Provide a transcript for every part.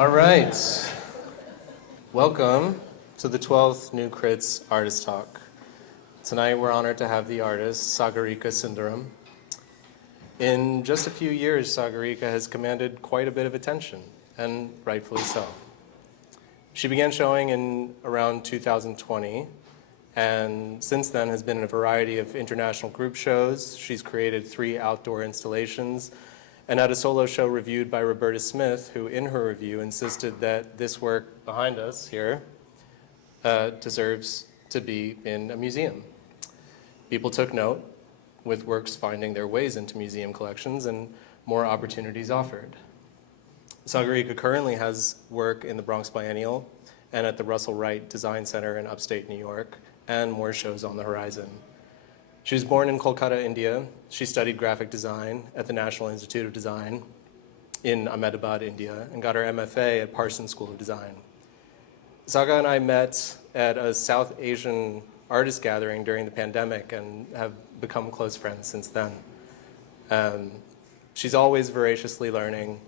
All right. Welcome to the 12th New Crits Artist Talk. Tonight we're honored to have the artist Sagarika Sundaram. In just a few years, Sagarika has commanded quite a bit of attention, and rightfully so. She began showing in around 2020, and since then has been in a variety of international group shows. She's created 3 outdoor installations, and had a solo show reviewed by Roberta Smith, who in her review insisted that this work behind us here deserves to be in a museum. People took note, with works finding their ways into museum collections and more opportunities offered. Sagarika currently has work in the Bronx Biennial and at the Russell Wright Design Center in upstate New York, and more shows on the horizon. She was born in Kolkata, India. She studied graphic design at the National Institute of Design in Ahmedabad, India, and got her MFA at Parsons School of Design. Saga and I met at a South Asian artist gathering during the pandemic and have become close friends since then. She's always voraciously learning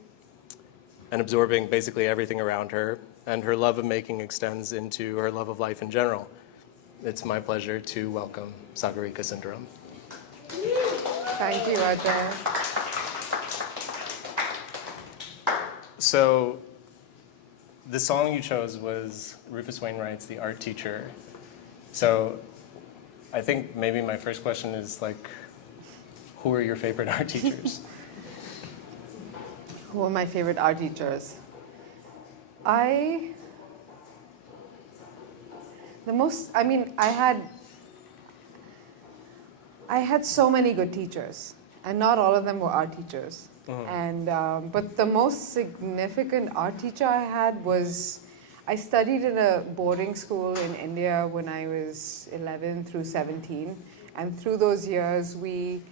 and absorbing basically everything around her, and her love of making extends into her love of life in general. It's my pleasure to welcome Sagarika Sundaram. Thank you, Ajay. So, the song you chose was Rufus Wainwright's The Art Teacher. So, I think maybe my first question is like, who are your favorite art teachers? Who are my favorite art teachers? I had so many good teachers, and not all of them were art teachers. Mm-hmm. But the most significant art teacher I had was, I studied in a boarding school in India when I was 11 through 17. And through those years, we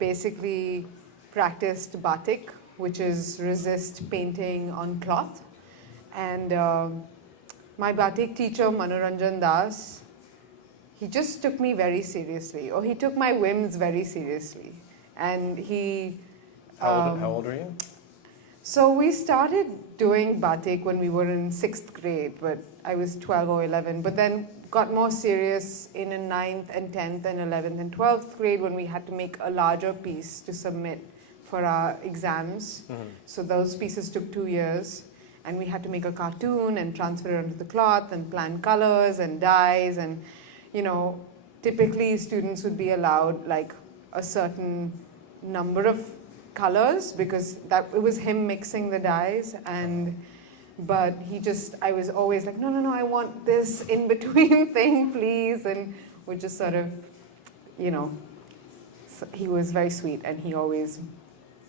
basically practiced Batik, which is resist painting on cloth. And my Batik teacher, Manoranjan Das, he just took me very seriously, or he took my whims very seriously. And he... How old were you? So we started doing Batik when we were in 6th grade, but I was 12 or 11, but then got more serious in a 9th and 10th and 11th and 12th grade when we had to make a larger piece to submit for our exams. Mm-hmm. So those pieces took 2 years, and we had to make a cartoon and transfer it onto the cloth and plan colors and dyes, and typically students would be allowed like a certain number of colors because it was him mixing the dyes, but I was always like, no, I want this in between thing, please, and we just sort of, he was very sweet, and he always...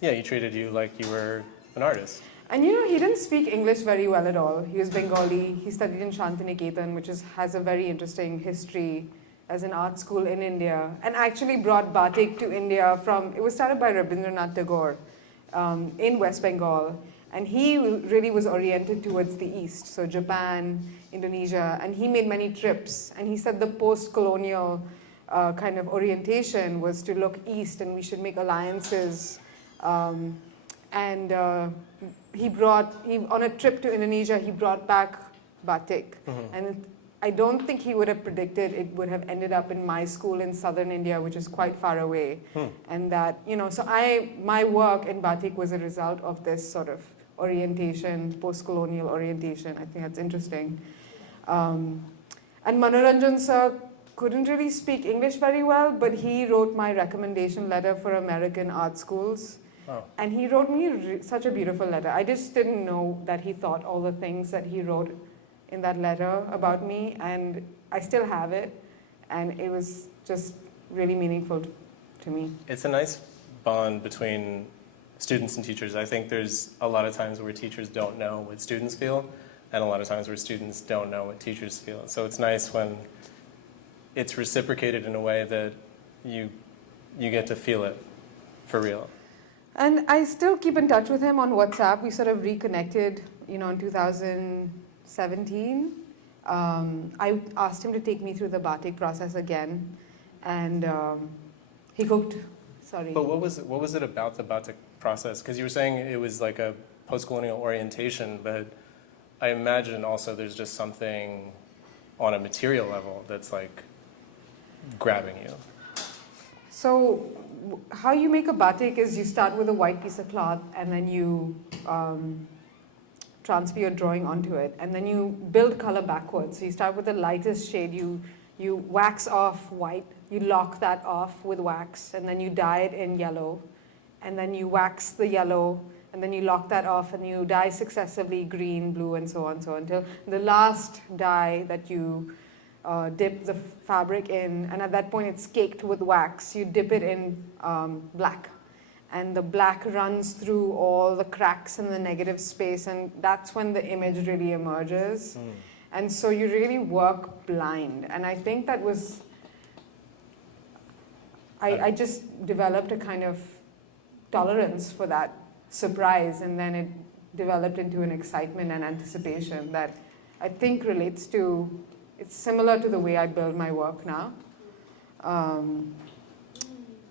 Yeah, he treated you like you were an artist. And he didn't speak English very well at all. He was Bengali. He studied in Shantiniketan, which has a very interesting history as an art school in India, and actually brought Batik to India it was started by Rabindranath Tagore in West Bengal. And he really was oriented towards the East, so Japan, Indonesia, and he made many trips. And he said the post-colonial kind of orientation was to look East, and we should make alliances. On a trip to Indonesia, he brought back Batik. Mm-hmm. And I don't think he would have predicted it would have ended up in my school in southern India, which is quite far away. And that, so my work in Batik was a result of this sort of orientation, post-colonial orientation. I think that's interesting. And Manoranjan sir couldn't really speak English very well, but he wrote my recommendation letter for American art schools. Oh. And he wrote me such a beautiful letter. I just didn't know that he thought all the things that he wrote in that letter about me, and I still have it, and it was just really meaningful to me. It's a nice bond between students and teachers. I think there's a lot of times where teachers don't know what students feel, and a lot of times where students don't know what teachers feel. So it's nice when it's reciprocated in a way that you get to feel it for real. And I still keep in touch with him on WhatsApp. We sort of reconnected, in 2017. I asked him to take me through the Batik process again, and he cooked. Sorry. But what was it about the Batik process? Because you were saying it was like a post-colonial orientation, but I imagine also there's just something on a material level that's like grabbing you. So how you make a batik is you start with a white piece of cloth and then you transfer your drawing onto it, and then you build color backwards. So you start with the lightest shade, you wax off white, you lock that off with wax, and then you dye it in yellow, and then you wax the yellow, and then you lock that off, and you dye successively green, blue, and so on, until the last dye that you dip the fabric in, and at that point it's caked with wax. You dip it in black, and the black runs through all the cracks in the negative space, and that's when the image really emerges. And so you really work blind, and I think that was, I just developed a kind of tolerance for that surprise, and then it developed into an excitement and anticipation that I think relates to, it's similar to the way I build my work now.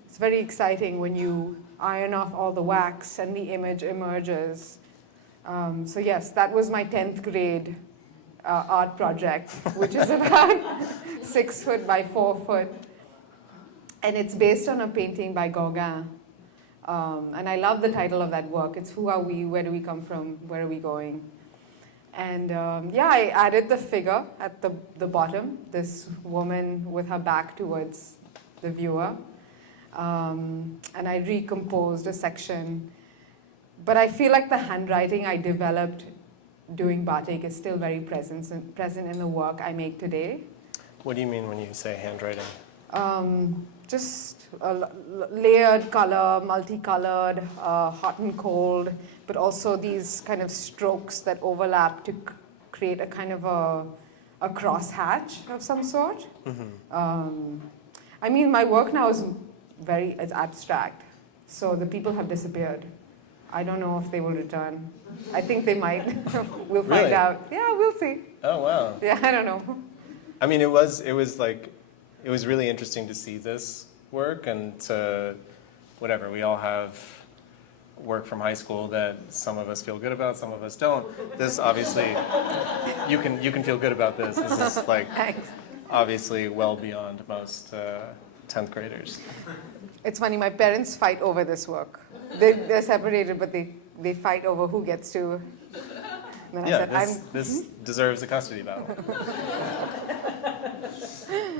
It's very exciting when you iron off all the wax and the image emerges. So yes, that was my 10th grade art project, which is about 6 foot by 4 foot. And it's based on a painting by Gauguin. And I love the title of that work. It's Who Are We? Where Do We Come From? Where Are We Going? And yeah, I added the figure at the bottom, this woman with her back towards the viewer. And I recomposed a section. But I feel like the handwriting I developed doing batik is still very present in the work I make today. What do you mean when you say handwriting? Just layered color, multicolored, hot and cold, but also these kind of strokes that overlap to create a kind of a crosshatch of some sort. I mean, my work now is it's abstract, so the people have disappeared. I don't know if they will return. I think they might. We'll find Really? out. Yeah, we'll see. Oh, wow. Yeah, I don't know. I mean, it was really interesting to see this work, and to, whatever, we all have work from high school that some of us feel good about, some of us don't. This obviously, you can feel good about this. This is like Thanks. obviously well beyond most 10th graders. It's funny, my parents fight over this work. They're separated, but they fight over who gets to. And then Yeah, I said, this deserves a custody battle.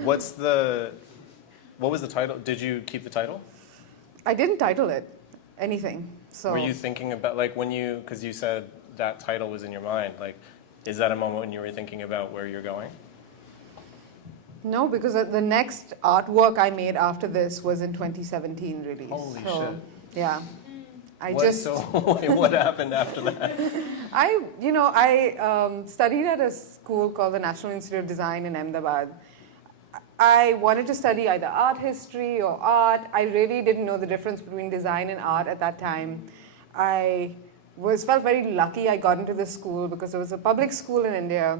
What was the title? Did you keep the title? I didn't title it anything. So Were you thinking about, like, because you said that title was in your mind, like, is that a moment when you were thinking about where you're going? No, because the next artwork I made after this was in 2017 release. Holy so, shit. Yeah. What happened after that? I studied at a school called the National Institute of Design in Ahmedabad. I wanted to study either art history or art. I really didn't know the difference between design and art at that time. I felt very lucky I got into this school because it was a public school in India,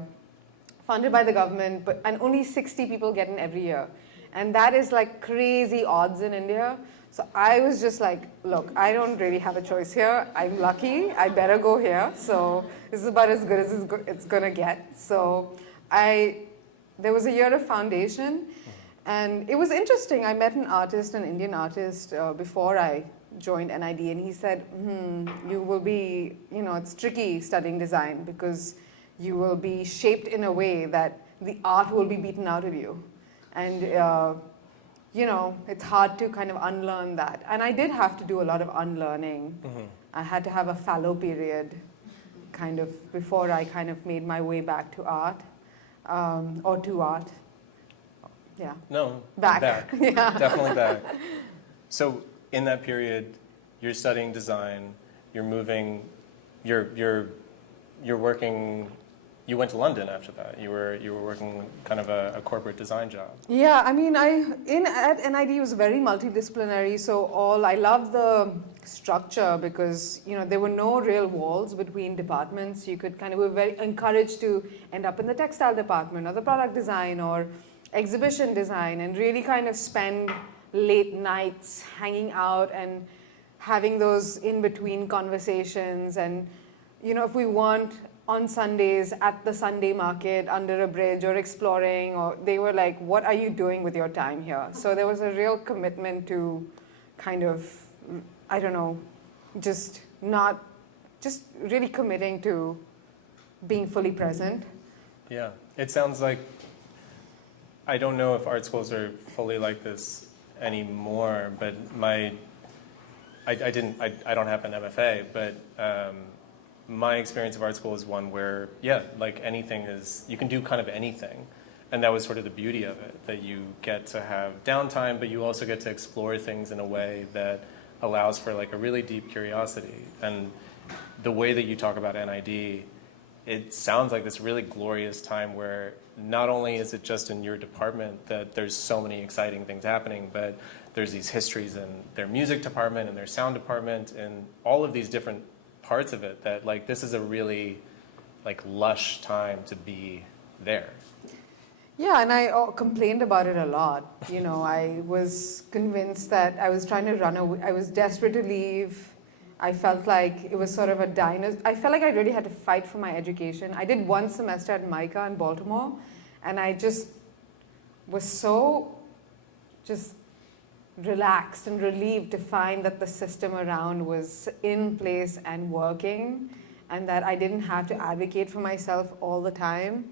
funded by the government, and only 60 people get in every year. And that is like crazy odds in India. So I was just like, look, I don't really have a choice here. I'm lucky. I better go here. So this is about as good as it's going to get. So there was a year of foundation. And it was interesting. I met an artist, an Indian artist, before I joined NID. And he said, you will be, it's tricky studying design because you will be shaped in a way that the art will be beaten out of you. And it's hard to kind of unlearn that. And I did have to do a lot of unlearning. I had to have a fallow period kind of before I kind of made my way back to art, or to art. Yeah. No, back. Yeah. Definitely back. So in that period, you're studying design, you're moving, you're working. You went to London after that. You were working kind of a corporate design job. Yeah, I mean, at NID was very multidisciplinary. So I love the structure because there were no real walls between departments. You could we were very encouraged to end up in the textile department or the product design or exhibition design, and really kind of spend late nights hanging out and having those in between conversations. And if we weren't on Sundays at the Sunday market under a bridge or exploring, or they were like, what are you doing with your time here? So there was a real commitment to kind of, I don't know, just really committing to being fully present. Yeah, it sounds like, I don't know if art schools are fully like this anymore, but I don't have an MFA, but my experience of art school is one where, yeah, like anything is, you can do kind of anything. And that was sort of the beauty of it, that you get to have downtime, but you also get to explore things in a way that allows for like a really deep curiosity. And the way that you talk about NID, it sounds like this really glorious time where not only is it just in your department that there's so many exciting things happening, but there's these histories in their music department and their sound department and all of these different parts of it, that like this is a really like lush time to be there. Yeah, and I complained about it a lot. You know, I was convinced that I was trying to run away. I was desperate to leave. I felt like it was sort of a dinosaur. I felt like I really had to fight for my education. I did one semester at MICA in Baltimore, and I just was so just relaxed and relieved to find that the system around was in place and working, and that I didn't have to advocate for myself all the time.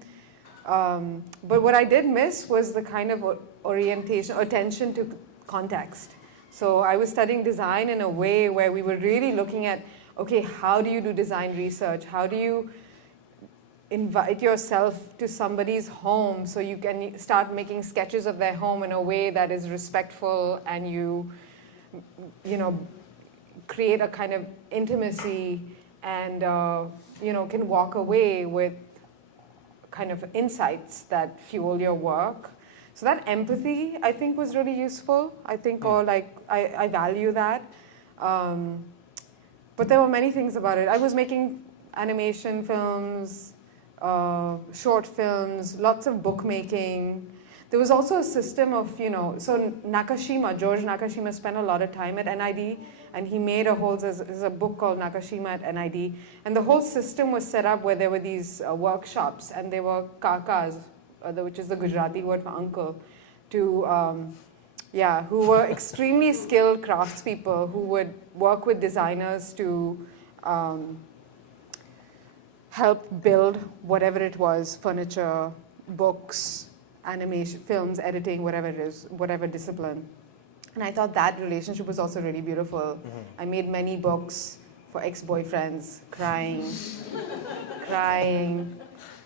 But what I did miss was the kind of orientation, attention to context. So I was studying design in a way where we were really looking at, okay, how do you do design research? How do you invite yourself to somebody's home so you can start making sketches of their home in a way that is respectful, and you know, create a kind of intimacy and, you know, can walk away with kind of insights that fuel your work. So that empathy, I think, was really useful. I think, or like, I value that. But there were many things about it. I was making animation films, short films, lots of bookmaking. There was also a system of, you know, so George Nakashima spent a lot of time at NID, and he made there's a book called Nakashima at NID, and the whole system was set up where there were these workshops, and there were kakas, which is the Gujarati word for uncle, to, who were extremely skilled craftspeople who would work with designers to help build whatever it was, furniture, books, animation, films, editing, whatever it is, whatever discipline. And I thought that relationship was also really beautiful. Mm-hmm. I made many books for ex-boyfriends, crying,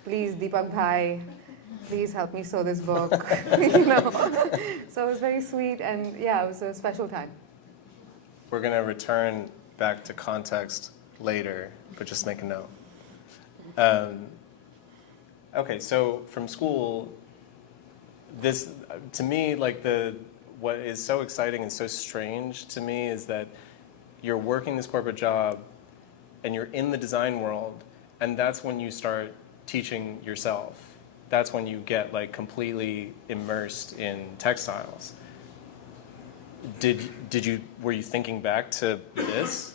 please, Deepak Bhai, please help me sew this book, you know. So it was very sweet, and yeah, it was a special time. We're going to return back to context later, but just make a note. Okay, so from school, this, to me, like what is so exciting and so strange to me is that you're working this corporate job and you're in the design world, and that's when you start teaching yourself. That's when you get like completely immersed in textiles. Were you thinking back to this?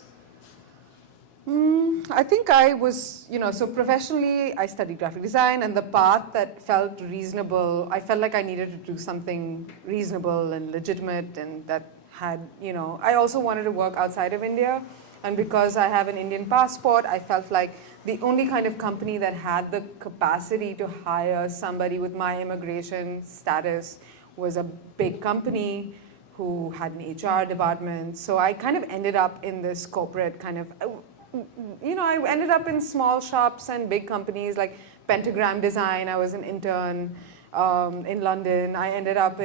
I think I was, you know, so professionally I studied graphic design, and the path that felt reasonable, I felt like I needed to do something reasonable and legitimate, and that had, you know, I also wanted to work outside of India, and because I have an Indian passport, I felt like the only kind of company that had the capacity to hire somebody with my immigration status was a big company who had an HR department. So I kind of ended up in this corporate kind of, you know, I ended up in small shops and big companies like Pentagram Design. I was an intern in London. I ended up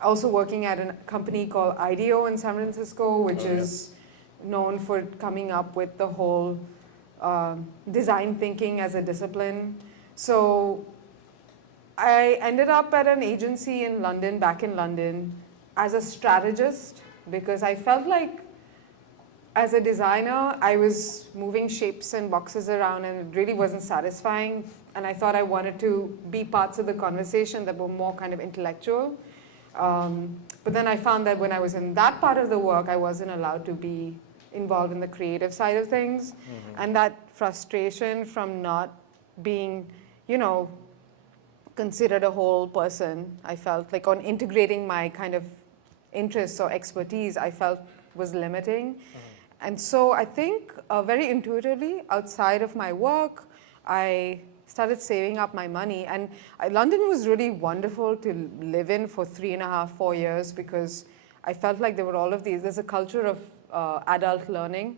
also working at a company called IDEO in San Francisco, which is known for coming up with the whole design thinking as a discipline. So I ended up at an agency in London, back in London, as a strategist, because I felt like as a designer, I was moving shapes and boxes around, and it really wasn't satisfying. And I thought I wanted to be parts of the conversation that were more kind of intellectual. But then I found that when I was in that part of the work, I wasn't allowed to be involved in the creative side of things. And that frustration from not being, you know, considered a whole person, I felt like on integrating my kind of interests or expertise, I felt was limiting. And so I think very intuitively, outside of my work, I started saving up my money. And London was really wonderful to live in for 3.5, 4 years, because I felt like there were all of these. There's a culture of adult learning.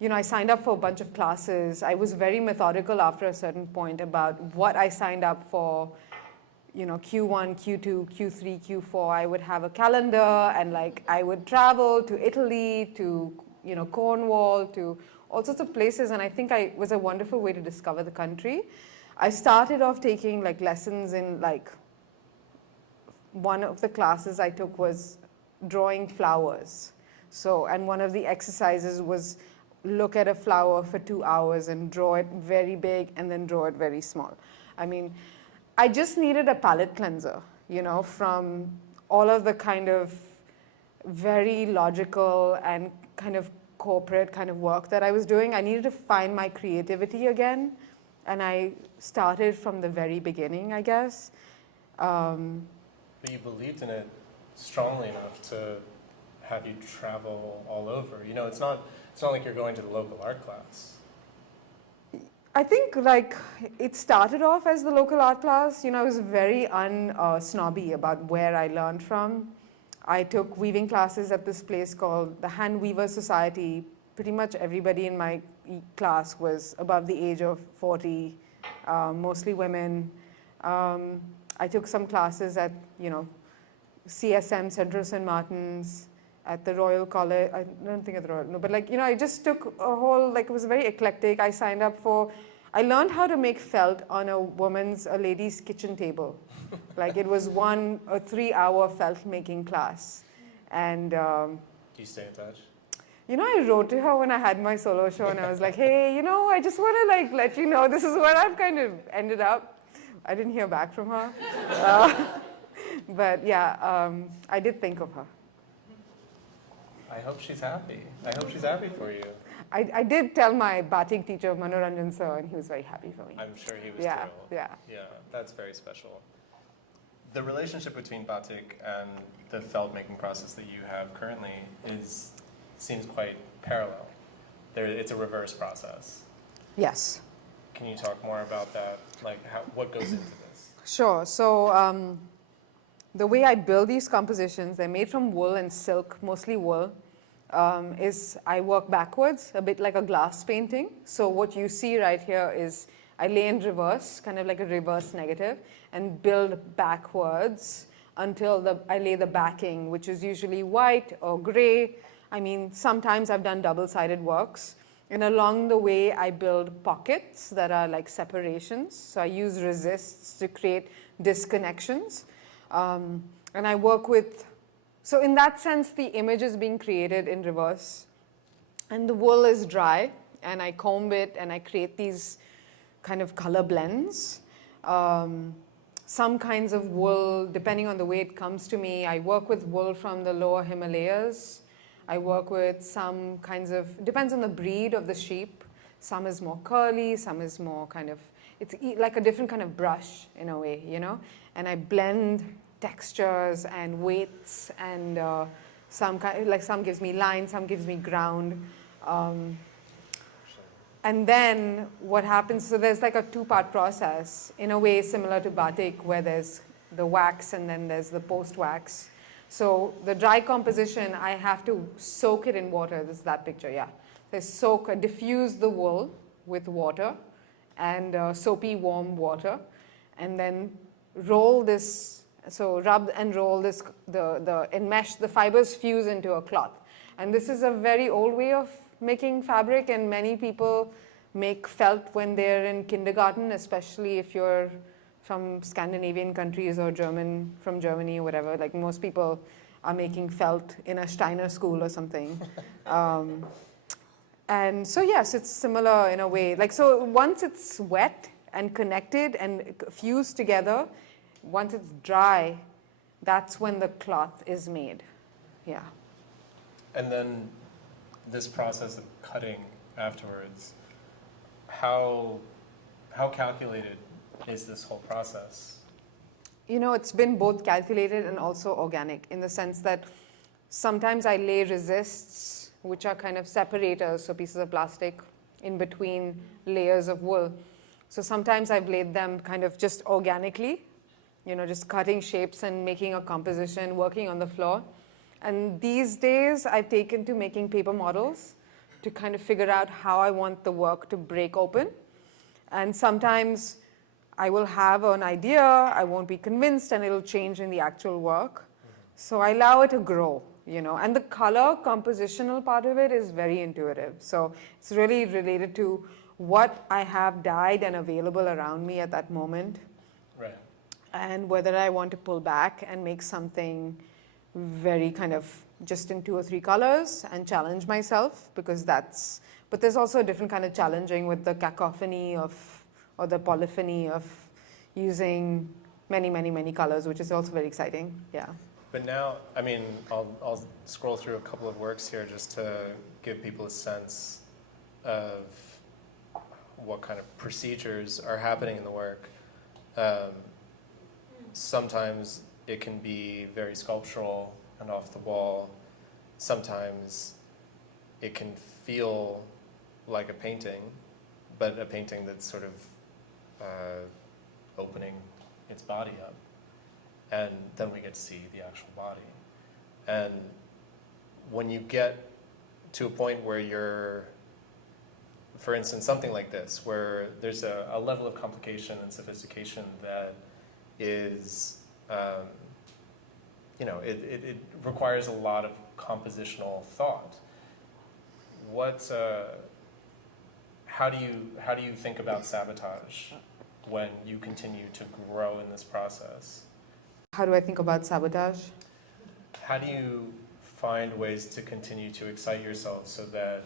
You know, I signed up for a bunch of classes. I was very methodical after a certain point about what I signed up for. You know, Q1, Q2, Q3, Q4, I would have a calendar, and like I would travel to Italy, to, you know, Cornwall, to all sorts of places, and I think it was a wonderful way to discover the country. I started off taking like lessons in like, one of the classes I took was drawing flowers. So, and one of the exercises was look at a flower for 2 hours and draw it very big and then draw it very small. I mean, I just needed a palate cleanser, you know, from all of the kind of very logical and kind of corporate kind of work that I was doing. I needed to find my creativity again, and I started from the very beginning, I guess. But you believed in it strongly enough to have you travel all over. You know, it's not like you're going to the local art class. I think like it started off as the local art class. You know, I was very snobby about where I learned from. I took weaving classes at this place called the Hand Weaver Society. Pretty much everybody in my class was above the age of 40, mostly women. I took some classes at, you know, CSM, Central St. Martin's, at the Royal College. I don't think at the Royal, no, but like, you know, I just took a whole, like, it was very eclectic. I signed up for, I learned how to make felt on a lady's kitchen table. Like, it was a 3-hour felt making class. And do you stay in touch? you know, I wrote to her when I had my solo show, and I was like, hey, you know, I just want to like let you know this is where I've kind of ended up. I didn't hear back from her. But yeah, I did think of her. I hope she's happy. I hope she's happy for you. I did tell my Batik teacher, Manoranjan sir, and he was very happy for me. I'm sure he was Yeah, thrilled. yeah. Yeah, that's very special. The relationship between Batik and the felt making process that you have currently seems quite parallel. It's a reverse process. Yes. Can you talk more about that? Like, what goes into this? Sure. So the way I build these compositions, they're made from wool and silk, mostly wool, is I work backwards, a bit like a glass painting. So what you see right here is I lay in reverse, kind of like a reverse negative, and build backwards until I lay the backing, which is usually white or gray. I mean, sometimes I've done double-sided works. And along the way, I build pockets that are like separations. So I use resists to create disconnections. And I work with, so in that sense, the image is being created in reverse. And the wool is dry, and I comb it, and I create these kind of color blends. Some kinds of wool, depending on the way it comes to me, I work with wool from the lower Himalayas. I work with some kinds of, depends on the breed of the sheep. Some is more curly, some is more kind of, it's like a different kind of brush in a way, you know? And I blend textures and weights, and some gives me line, some gives me ground. And then what happens, so there's like a 2-part process, in a way similar to Batik, where there's the wax and then there's the post-wax. So the dry composition, I have to soak it in water. This is that picture, yeah. So diffuse the wool with water and soapy warm water, and then roll this, so rub and roll this, enmesh, the fibers fuse into a cloth. And this is a very old way of making fabric, and many people make felt when they're in kindergarten, especially if you're from Scandinavian countries or from Germany or whatever. Like, most people are making felt in a Steiner school or something. And so yes, it's similar in a way. Like, so once it's wet and connected and fused together, once it's dry, that's when the cloth is made. Yeah. And then this process of cutting afterwards, how calculated is this whole process? You know, it's been both calculated and also organic in the sense that sometimes I lay resists, which are kind of separators, so pieces of plastic in between layers of wool. So sometimes I've laid them kind of just organically, you know, just cutting shapes and making a composition, working on the floor. And these days I've taken to making paper models to kind of figure out how I want the work to break open. And sometimes I will have an idea, I won't be convinced, and it'll change in the actual work. So I allow it to grow, you know. And the color compositional part of it is very intuitive. So it's really related to what I have dyed and available around me at that moment. Right. And whether I want to pull back and make something very kind of just in 2 or 3 colors and challenge myself, because that's, but there's also a different kind of challenging with the cacophony of, or the polyphony of using many, many, many colors, which is also very exciting, yeah. But now, I mean, I'll scroll through a couple of works here just to give people a sense of what kind of procedures are happening in the work. Sometimes it can be very sculptural and off the wall. Sometimes it can feel like a painting, but a painting that's sort of opening its body up. And then we get to see the actual body. And when you get to a point where you're, for instance, something like this, where there's a level of complication and sophistication that is, you know, it requires a lot of compositional thought. How do you think about sabotage when you continue to grow in this process? How do I think about sabotage? How do you find ways to continue to excite yourself so that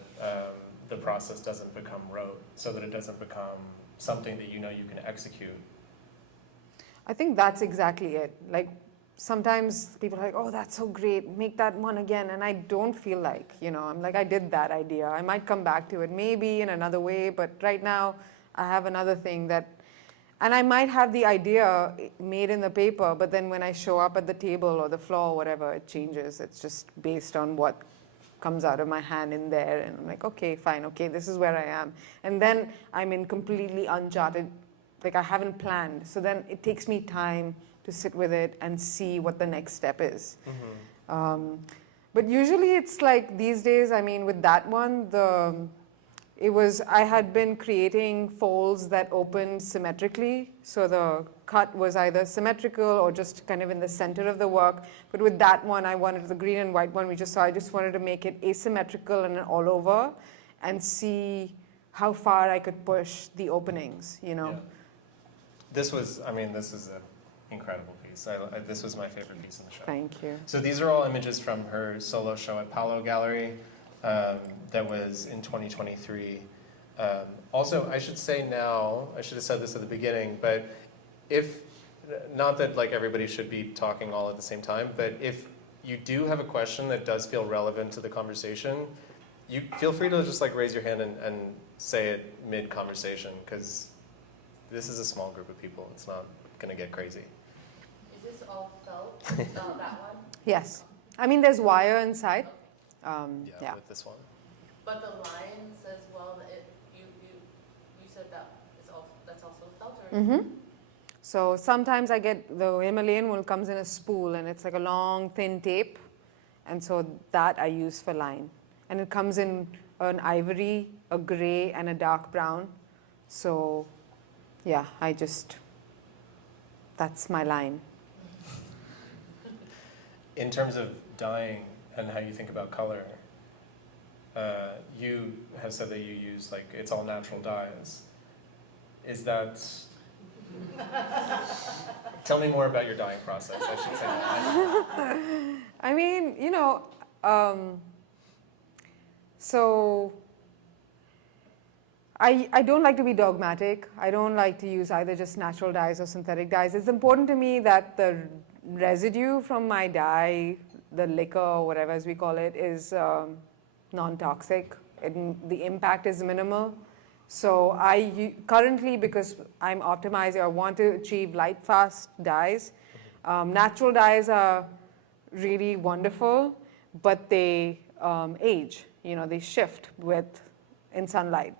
the process doesn't become rote, so that it doesn't become something that you know you can execute? I think that's exactly it. Like, sometimes people are like, oh, that's so great, make that one again. And I don't feel like, you know, I'm like, I did that idea. I might come back to it maybe in another way, but right now I have another thing that, and I might have the idea made in the paper, but then when I show up at the table or the floor or whatever, it changes. It's just based on what comes out of my hand in there. And I'm like, okay, fine, okay, this is where I am. And then I'm in completely uncharted, like I haven't planned. So then it takes me time to sit with it and see what the next step is. Mm-hmm. But usually it's like these days, I mean, with that one, I had been creating folds that opened symmetrically. So the cut was either symmetrical or just kind of in the center of the work. But with that one, I wanted the green and white one we just saw. I just wanted to make it asymmetrical and all over and see how far I could push the openings, you know. Yeah. This is an incredible piece. This was my favorite piece in the show. Thank you. So these are all images from her solo show at Palo Gallery that was in 2023. Also, I should say now, I should have said this at the beginning, but not that like everybody should be talking all at the same time, but if you do have a question that does feel relevant to the conversation, you feel free to just like raise your hand and say it mid-conversation, because this is a small group of people. It's not going to get crazy. Is this all felt? That one? Yes. I mean, there's wire inside. Yeah, with this one. But the lines as well, you said that's also felt, or? Mm-hmm. So sometimes I get, the Himalayan wool comes in a spool and it's like a long, thin tape. And so that I use for line. And it comes in an ivory, a gray, and a dark brown. So yeah, that's my line. In terms of dyeing and how you think about color, you have said that you use, like, it's all natural dyes. Is that... Tell me more about your dyeing process, I should say that. I mean, you know, so I don't like to be dogmatic. I don't like to use either just natural dyes or synthetic dyes. It's important to me that the residue from my dye the liquor, or whatever as we call it, is non-toxic. The impact is minimal. So currently, because I'm optimizing, I want to achieve light fast dyes. Natural dyes are really wonderful, but they age. They shift in sunlight,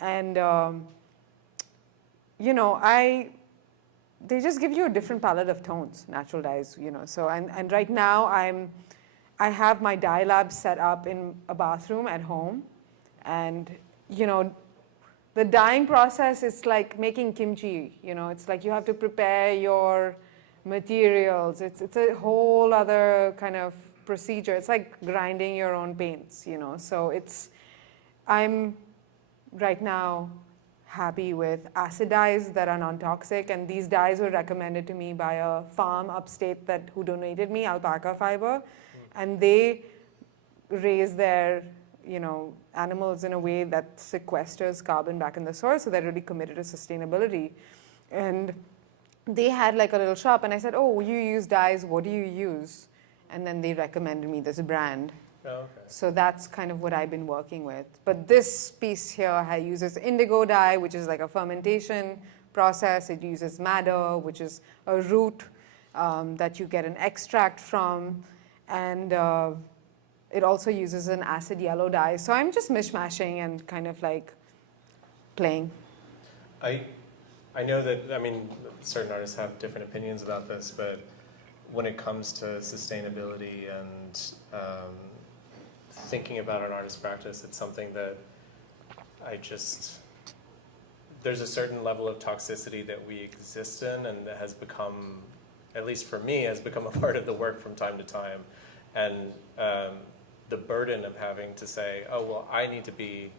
and they just give you a different palette of tones. Natural dyes, So and right now I have my dye lab set up in a bathroom at home, and the dyeing process is like making kimchi. It's like you have to prepare your materials. It's a whole other kind of procedure. It's like grinding your own paints. So I'm right now happy with acid dyes that are non-toxic, and these dyes were recommended to me by a farm upstate who donated me alpaca fiber, and they raise their animals in a way that sequesters carbon back in the soil, so they're really committed to sustainability. And they had like a little shop, and I said, oh, you use dyes, what do you use? And then they recommended me this brand. Oh, okay. So that's kind of what I've been working with. But this piece here uses indigo dye, which is like a fermentation process. It uses madder, which is a root that you get an extract from. And it also uses an acid yellow dye. So I'm just mishmashing and kind of like playing. I know that, certain artists have different opinions about this, but when it comes to sustainability and thinking about an artist's practice, it's something that there's a certain level of toxicity that we exist in, and that has become, at least for me, has become a part of the work from time to time. And the burden of having to say, oh, well, I need to be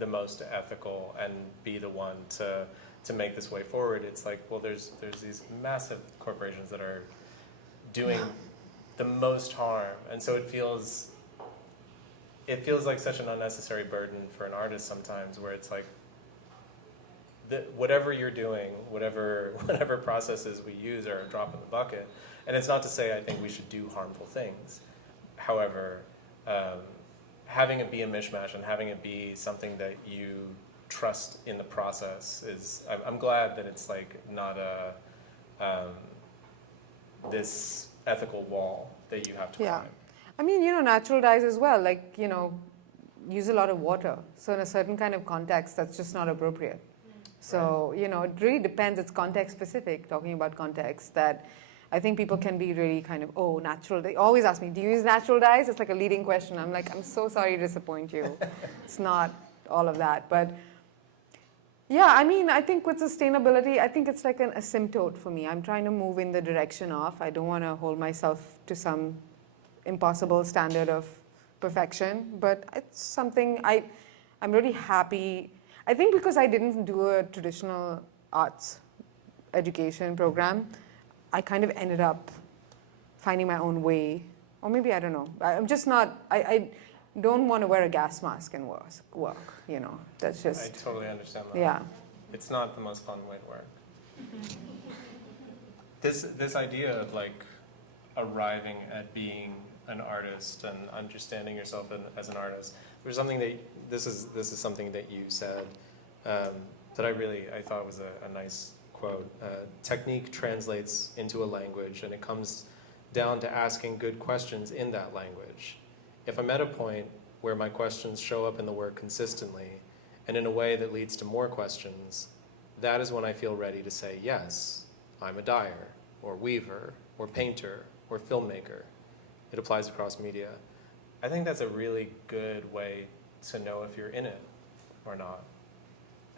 the most ethical and be the one to make this way forward. It's like, well, there's these massive corporations that are doing the most harm, and so it feels like such an unnecessary burden for an artist sometimes, where it's like, whatever you're doing, whatever processes we use are a drop in the bucket. And it's not to say I think we should do harmful things. However, having it be a mishmash and having it be something that you trust in the process is, I'm glad that it's like not this ethical wall that you have to climb. Natural dyes as well, use a lot of water. So in a certain kind of context, that's just not appropriate. So, it really depends. It's context specific, talking about context, that I think people can be really kind of, oh, natural. They always ask me, do you use natural dyes? It's like a leading question. I'm like, I'm so sorry to disappoint you. It's not all of that. But yeah, I think with sustainability, I think it's like an asymptote for me. I'm trying to move in the direction of, I don't want to hold myself to some impossible standard of perfection, but it's something I'm really happy. I think because I didn't do a traditional arts education program, I kind of ended up finding my own way. Or maybe, I don't know. I'm just not, I don't want to wear a gas mask and work, That's just... I totally understand that. Yeah. It's not the most fun way to work. This idea of like arriving at being an artist and understanding yourself as an artist, there's something that, this is something that you said that I thought was a nice quote. Technique translates into a language, and it comes down to asking good questions in that language. If I'm at a point where my questions show up in the work consistently and in a way that leads to more questions, that is when I feel ready to say, yes, I'm a dyer, or weaver, or painter, or filmmaker. It applies across media. I think that's a really good way to know if you're in it or not.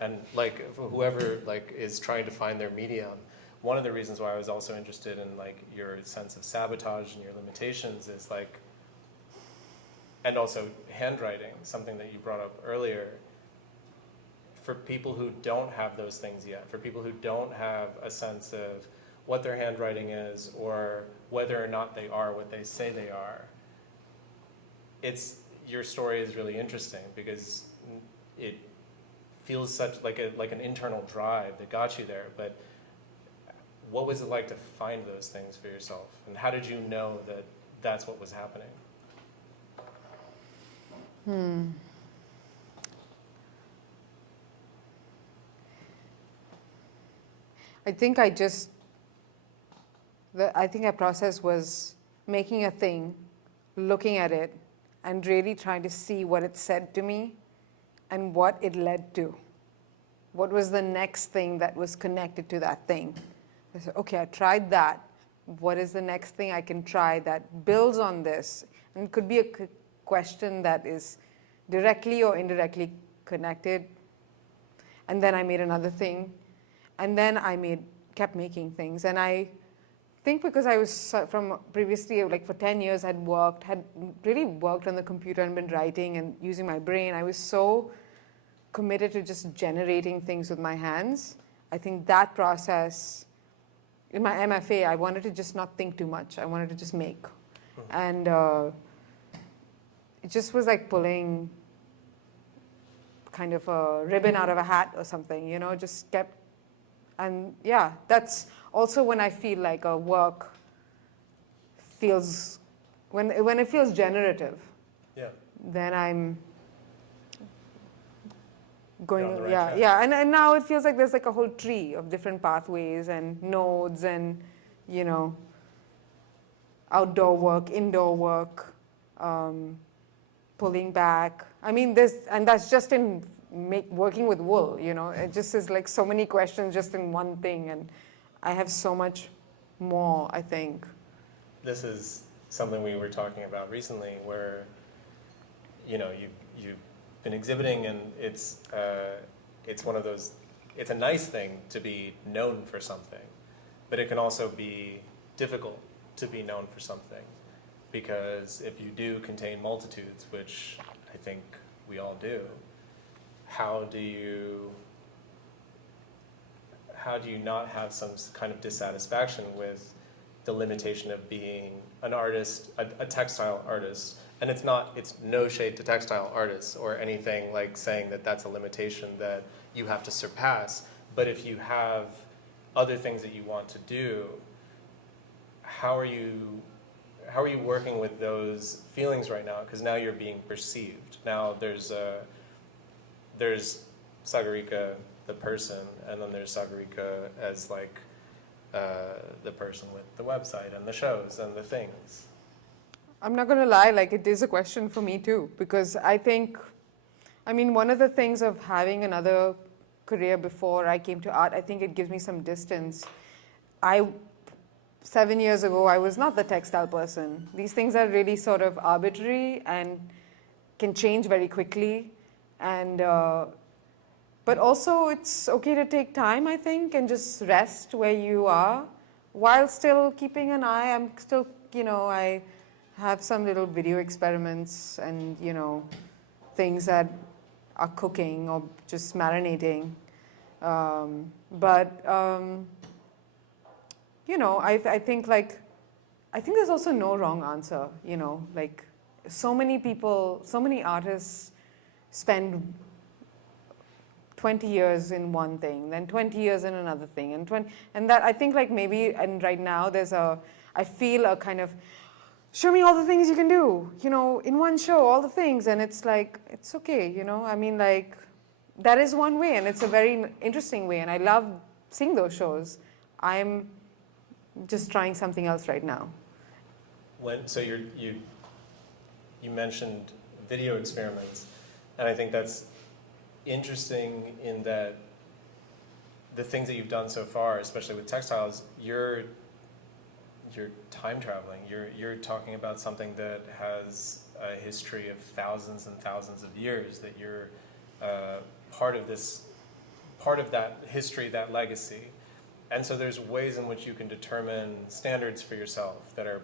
And like whoever is trying to find their medium, one of the reasons why I was also interested in your sense of sabotage and your limitations is and also handwriting, something that you brought up earlier. For people who don't have those things yet, for people who don't have a sense of what their handwriting is or whether or not they are what they say they are, your story is really interesting because it feels such like an internal drive that got you there. But what was it like to find those things for yourself? And how did you know that that's what was happening? I think I think our process was making a thing, looking at it, and really trying to see what it said to me and what it led to. What was the next thing that was connected to that thing? I said, okay, I tried that. What is the next thing I can try that builds on this? And it could be a question that is directly or indirectly connected. And then I made another thing. And then I kept making things. And I think because I was from previously, like for 10 years, had really worked on the computer and been writing and using my brain. I was so committed to just generating things with my hands. I think that process, in my MFA, I wanted to just not think too much. I wanted to just make. And it just was like pulling kind of a ribbon out of a hat or something, just kept. And yeah, that's also when I feel like a work feels, when it feels generative, then I'm going, You're on the right track. yeah. And now it feels like there's like a whole tree of different pathways and nodes and, outdoor work, indoor work, pulling back. I mean, and that's just in working with wool, it just is like so many questions just in one thing, and I have so much more, I think. This is something we were talking about recently, where you've been exhibiting, and it's one of those. It's a nice thing to be known for something, but it can also be difficult to be known for something, because if you do contain multitudes, which I think we all do, how do you not have some kind of dissatisfaction with the limitation of being an artist, a textile artist? And it's no shade to textile artists or anything like saying that that's a limitation that you have to surpass. But if you have other things that you want to do, how are you working with those feelings right now? Because now you're being perceived. Now there's Sagarika, the person, and then there's Sagarika as like the person with the website and the shows and the things. I'm not going to lie, like it is a question for me too, because one of the things of having another career before I came to art, I think it gives me some distance. 7 years ago, I was not the textile person. These things are really sort of arbitrary and can change very quickly. And but also it's okay to take time, I think, and just rest where you are while still keeping an eye. I'm still, I have some little video experiments and, things that are cooking or just marinating. I think there's also no wrong answer, like so many people, so many artists spend 20 years in one thing, then 20 years in another thing, and that I think like maybe, and right now I feel a kind of, show me all the things you can do, in one show, all the things, and it's like, it's okay, like that is one way, and it's a very interesting way, and I love seeing those shows. I'm just trying something else right now. So you mentioned video experiments, and I think that's interesting in that the things that you've done so far, especially with textiles, you're time traveling. You're talking about something that has a history of thousands and thousands of years, that you're part of that history, that legacy. And so there's ways in which you can determine standards for yourself that are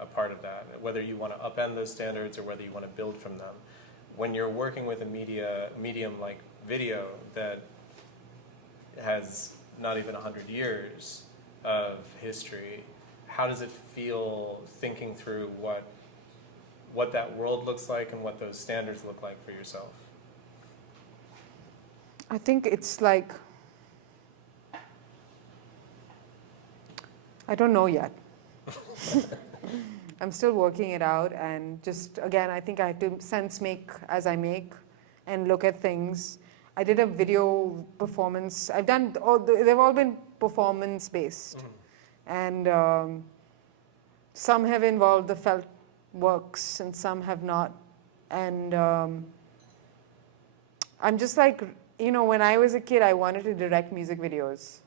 a part of that, whether you want to upend those standards or whether you want to build from them. When you're working with a medium like video that has not even 100 years of history, how does it feel thinking through what that world looks like and what those standards look like for yourself? I think it's like, I don't know yet. I'm still working it out, and just again, I think I have to sense make as I make, and look at things. I did a video performance. I've done they've all been performance based, and some have involved the felt works, and some have not. And I'm just like, you know, when I was a kid, I wanted to direct music videos.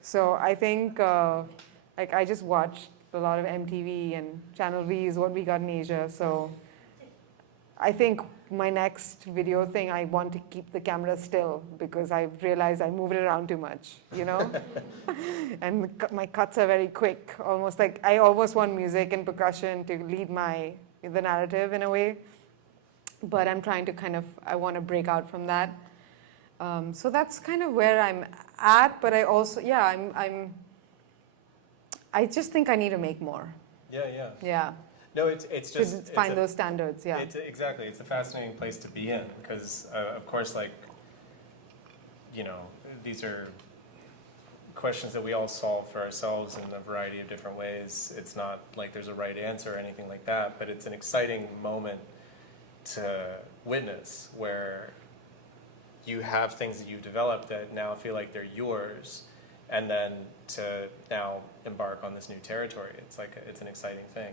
So I think, like, I just watched a lot of MTV, and Channel V is what we got in Asia. So I think my next video thing, I want to keep the camera still, because I realized I move it around too much, you know? And my cuts are very quick, almost like I almost want music and percussion to lead the narrative in a way. But I'm trying to I want to break out from that. So that's kind of where I'm at, but I also, I just think I need to make more. Yeah. Yeah. No, it's just to find those standards. Yeah. Exactly. It's a fascinating place to be in because, of course, like, you know, these are questions that we all solve for ourselves in a variety of different ways. It's not like there's a right answer or anything like that, but it's an exciting moment to witness where you have things that you've developed that now feel like they're yours, and then to now embark on this new territory. It's an exciting thing.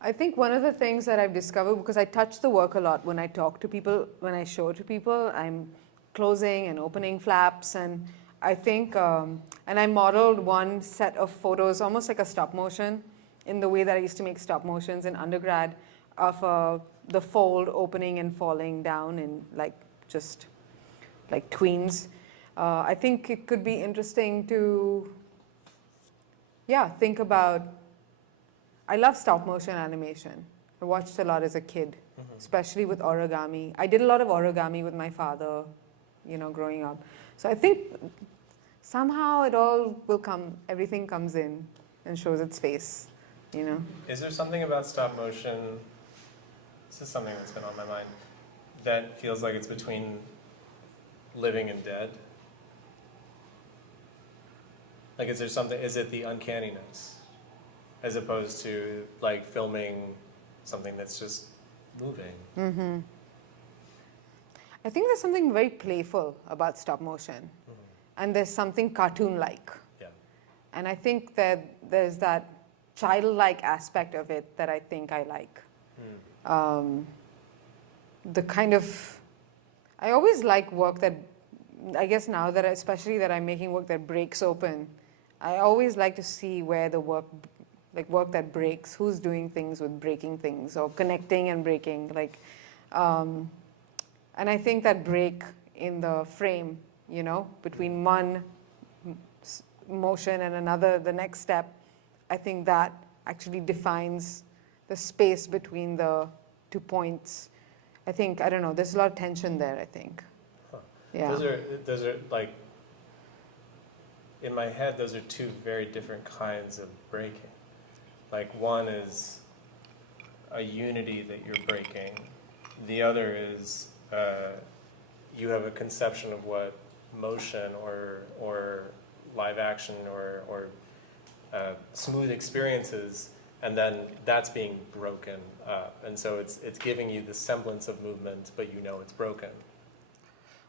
I think one of the things that I've discovered, because I touch the work a lot when I talk to people, when I show to people, I'm closing and opening flaps, and I think, and I modeled one set of photos, almost like a stop motion, in the way that I used to make stop motions in undergrad, of the fold opening and falling down in just like tweens. I think it could be interesting to, think about. I love stop motion animation. I watched a lot as a kid, especially with origami. I did a lot of origami with my father, growing up. So I think somehow it all will come, everything comes in and shows its face, Is there something about stop motion, this is something that's been on my mind, that feels like it's between living and dead? Like, is it the uncanniness? As opposed to like filming something that's just moving. Mm-hmm. I think there's something very playful about stop motion, and there's something cartoon-like. Yeah. And I think that there's that childlike aspect of it that I think I like. The kind of, I always like work that, I guess now that especially that I'm making work that breaks open, I always like to see where the work that breaks, who's doing things with breaking things, or connecting and breaking. And I think that break in the frame, between one motion and another, the next step, I think that actually defines the space between the 2 points. I think, I don't know, there's a lot of tension there, I think. Huh. Yeah. Those are like, in my head, those are two very different kinds of breaking. Like, one is a unity that you're breaking. The other is you have a conception of what motion or live action or smooth experiences, and then that's being broken up. And so it's giving you the semblance of movement, but it's broken.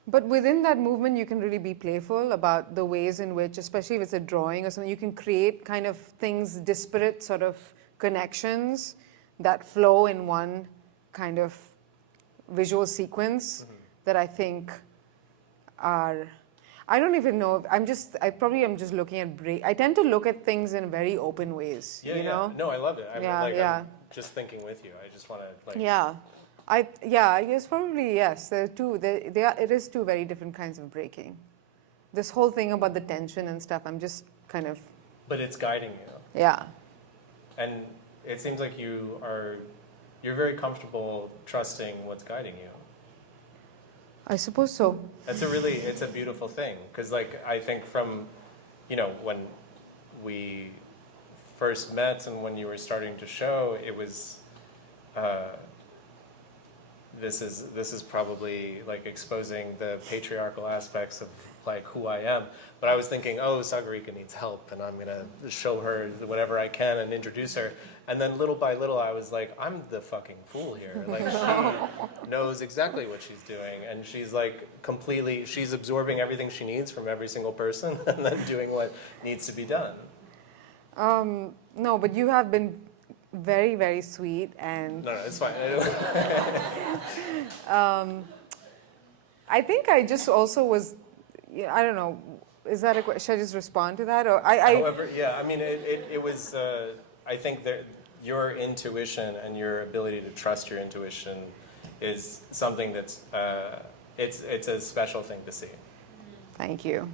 But within that movement, you can really be playful about the ways in which, especially if it's a drawing or something, you can create kind of things, disparate sort of connections that flow in one kind of visual sequence that I think are, I don't even know, I probably am just looking at I tend to look at things in very open ways, Yeah. No, I love it. I'm just thinking with you. I just want to Yeah. I guess probably yes. There are two. It is two very different kinds of breaking. This whole thing about the tension and stuff, I'm just kind of. But it's guiding you. Yeah. And it seems like you're very comfortable trusting what's guiding you. I suppose so. It's a beautiful thing, because I think from, when we first met and when you were starting to show, it was. This is probably exposing the patriarchal aspects of who I am. But I was thinking, Sagarika needs help, and I'm gonna show her whatever I can and introduce her. And then little by little, I was like, I'm the fucking fool here. Like, she knows exactly what she's doing. And she's like she's absorbing everything she needs from every single person and then doing what needs to be done. No, but you have been very, very sweet and No, it's fine. I think I just also was, I don't know, is that a question? Should I just respond to that? Or However, yeah, I mean, it was, I think that your intuition and your ability to trust your intuition is something that's, it's a special thing to see. Thank you.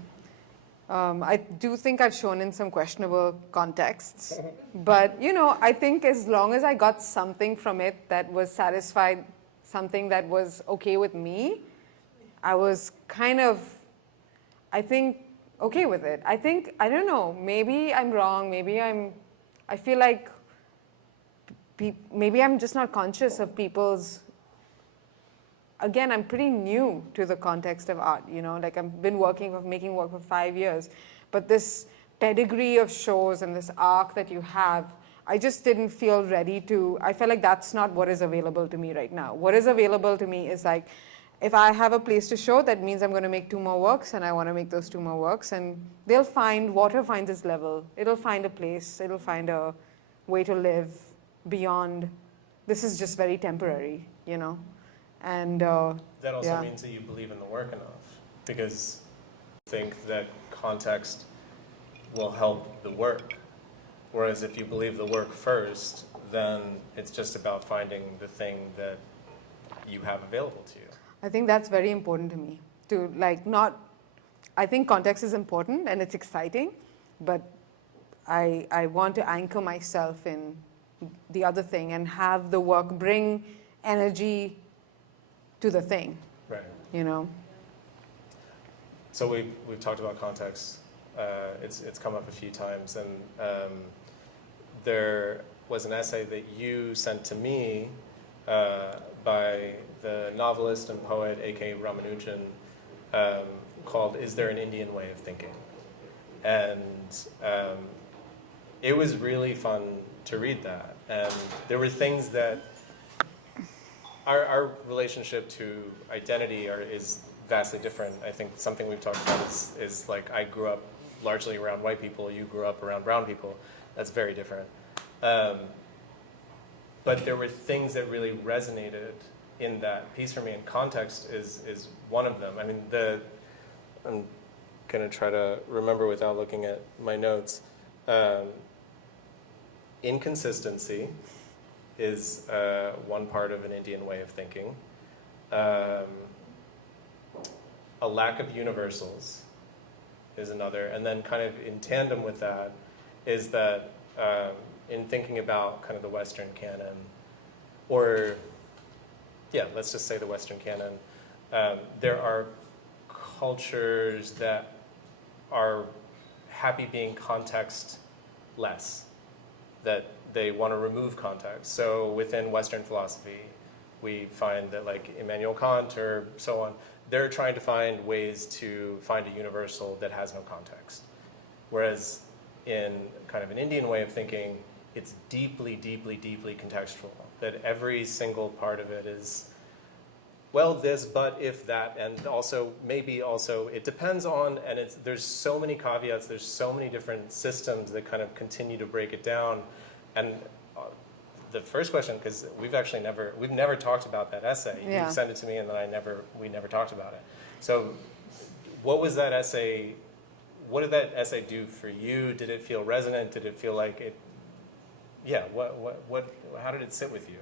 I do think I've shown in some questionable contexts, but I think as long as I got something from it that was satisfied, something that was okay with me, I was kind of, I think, okay with it. I don't know, maybe I'm wrong, I feel like maybe I'm just not conscious of people's, again, I'm pretty new to the context of art, like I've been making work for 5 years, but this pedigree of shows and this arc that you have, I just didn't feel ready to, I felt like that's not what is available to me right now. What is available to me is like, if I have a place to show, that means I'm going to make 2 more works, and I want to make those 2 more works, and water finds its level. It'll find a place, it'll find a way to live beyond, this is just very temporary, And that also yeah. means that you believe in the work enough, because I think that context will help the work. Whereas if you believe the work first, then it's just about finding the thing that you have available to you. I think that's very important to me. I think context is important and it's exciting, but I want to anchor myself in the other thing and have the work bring energy to the thing. Right. So we've talked about context. It's come up a few times, and there was an essay that you sent to me by the novelist and poet A.K. Ramanujan called "Is There an Indian Way of Thinking?" And it was really fun to read that, and there were things that our relationship to identity is vastly different. I think something we've talked about is like, I grew up largely around white people, you grew up around brown people. That's very different. But there were things that really resonated in that piece for me, and context is one of them. I mean, I'm going to try to remember without looking at my notes. Inconsistency is one part of an Indian way of thinking. A lack of universals is another. And then kind of in tandem with that is that in thinking about kind of the Western canon, or let's just say the Western canon, there are cultures that are happy being context-less, that they want to remove context. So within Western philosophy, we find that like Immanuel Kant or so on, they're trying to find ways to find a universal that has no context. Whereas in kind of an Indian way of thinking, it's deeply, deeply, deeply contextual, that every single part of it is, well, this, but if that, and also, maybe also, it depends on, and there's so many caveats, there's so many different systems that kind of continue to break it down. And the first question, because we've never talked about that essay. Yeah. You sent it to me, and then we never talked about it. So what was that essay, what did that essay do for you? Did it feel resonant? Did it feel like it, how did it sit with you?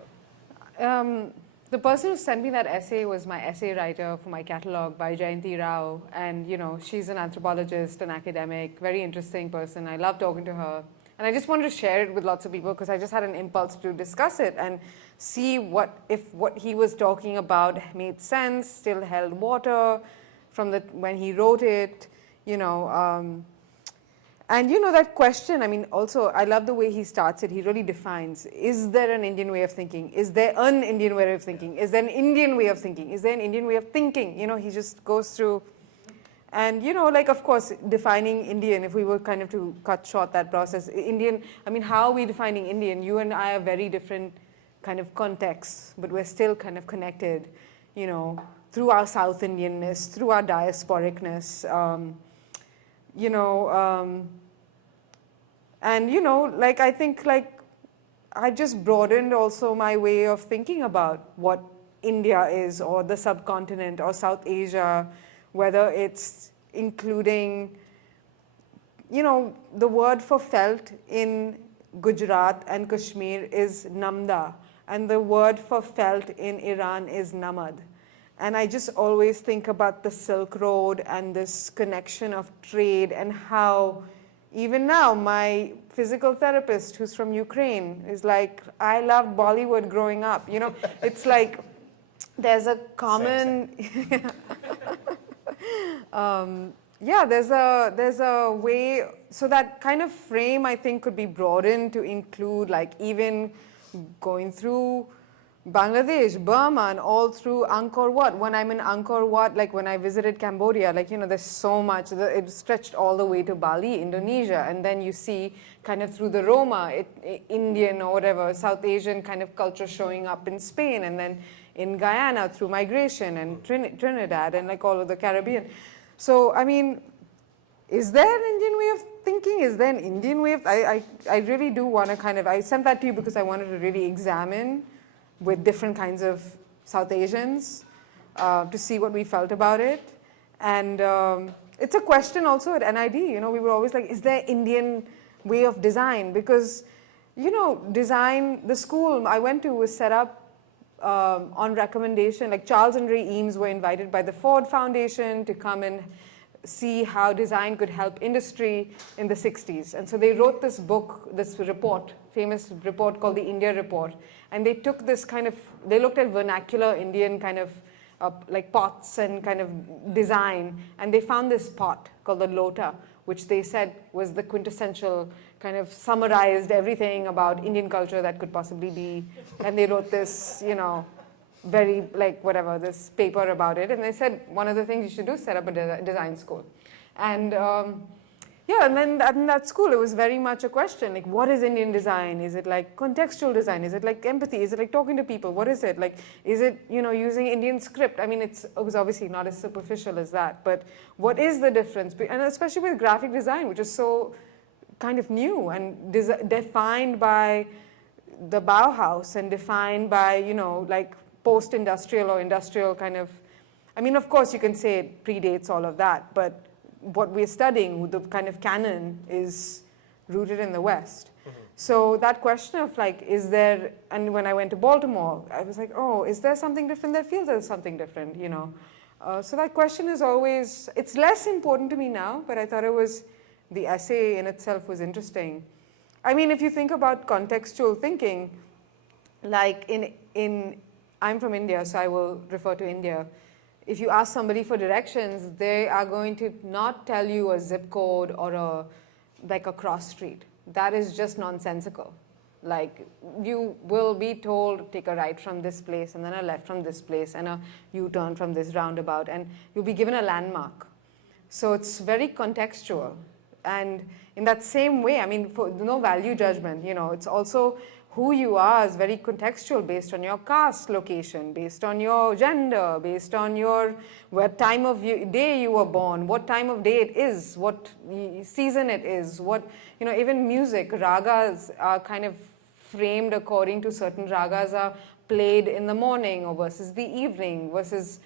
The person who sent me that essay was my essay writer for my catalog, by Jayanti Rao, and she's an anthropologist, an academic, very interesting person. I love talking to her, and I just wanted to share it with lots of people because I just had an impulse to discuss it and see if what he was talking about made sense, still held water from when he wrote it, And that question, I mean, also, I love the way he starts it. He really defines, is there an Indian way of thinking? Is there an Indian way of thinking? Is there an Indian way of thinking? Is there an Indian way of thinking? He just goes through. And, you know, like, of course, defining Indian, if we were kind of to cut short that process, Indian, I mean, how are we defining Indian? You and I are very different kind of contexts, but we're still kind of connected, you know, through our South Indianness, through our diasporicness, you know, and, you know, like, I think, like, I just broadened also my way of thinking about what India is, or the subcontinent, or South Asia, whether it's including, you know, the word for felt in Gujarat and Kashmir is namda, and the word for felt in Iran is namad. And I just always think about the Silk Road and this connection of trade, and how even now my physical therapist who's from Ukraine is like, I loved Bollywood growing up. You know, it's like there's a common yeah, there's a way, so that kind of frame I think could be broadened to include, like, even going through Bangladesh, Burma, and all through Angkor Wat. When I'm in Angkor Wat, like when I visited Cambodia, like, you know, there's so much, it stretched all the way to Bali, Indonesia, and then you see kind of through the Roma, Indian or whatever, South Asian kind of culture showing up in Spain, and then in Guyana through migration, and Trinidad, and like all of the Caribbean. So, I mean, is there an Indian way of thinking? Is there an Indian way of, I really do want to kind of, I sent that to you because I wanted to really examine with different kinds of South Asians to see what we felt about it. And it's a question also at NID, you know, we were always like, is there Indian way of design? Because, you know, design, the school I went to was set up on recommendation, like Charles and Ray Eames were invited by the Ford Foundation to come and see how design could help industry in the 60s. And so they wrote this book, this report, famous report called the India Report. And they took this kind of, they looked at vernacular Indian kind of like pots and kind of design. And they found this pot called the lota, which they said was the quintessential, kind of summarized everything about Indian culture that could possibly be. And they wrote this, you know, very, like, whatever, this paper about it. And they said, one of the things you should do is set up a design school. And yeah, and then in that school, it was very much a question, like, what is Indian design? Is it like contextual design? Is it like empathy? Is it like talking to people? What is it? Like, is it, you know, using Indian script? I mean, it was obviously not as superficial as that, but what is the difference? And especially with graphic design, which is so kind of new and defined by the Bauhaus and defined by, you know, like post-industrial or industrial kind of, I mean, of course you can say it predates all of that, but what we're studying, the kind of canon, is rooted in the West. Mm-hmm. So that question of like, is there, and when I went to Baltimore, I was like, oh, is there something different? There feels there's something different, you know. So that question is always, it's less important to me now, but I thought it was, the essay in itself was interesting. I mean, if you think about contextual thinking, like I'm from India, so I will refer to India. If you ask somebody for directions, they are going to not tell you a zip code or like a cross street. That is just nonsensical. Like, you will be told, take a right from this place, and then a left from this place, and a U-turn from this roundabout, and you'll be given a landmark. So it's very contextual. And in that same way, I mean, for no value judgment, you know, it's also who you are is very contextual, based on your caste location, based on your gender, based on your what time of day you were born, what time of day it is, what season it is, what, you know, even music, ragas are kind of framed according to certain ragas are played in the morning or versus the evening versus,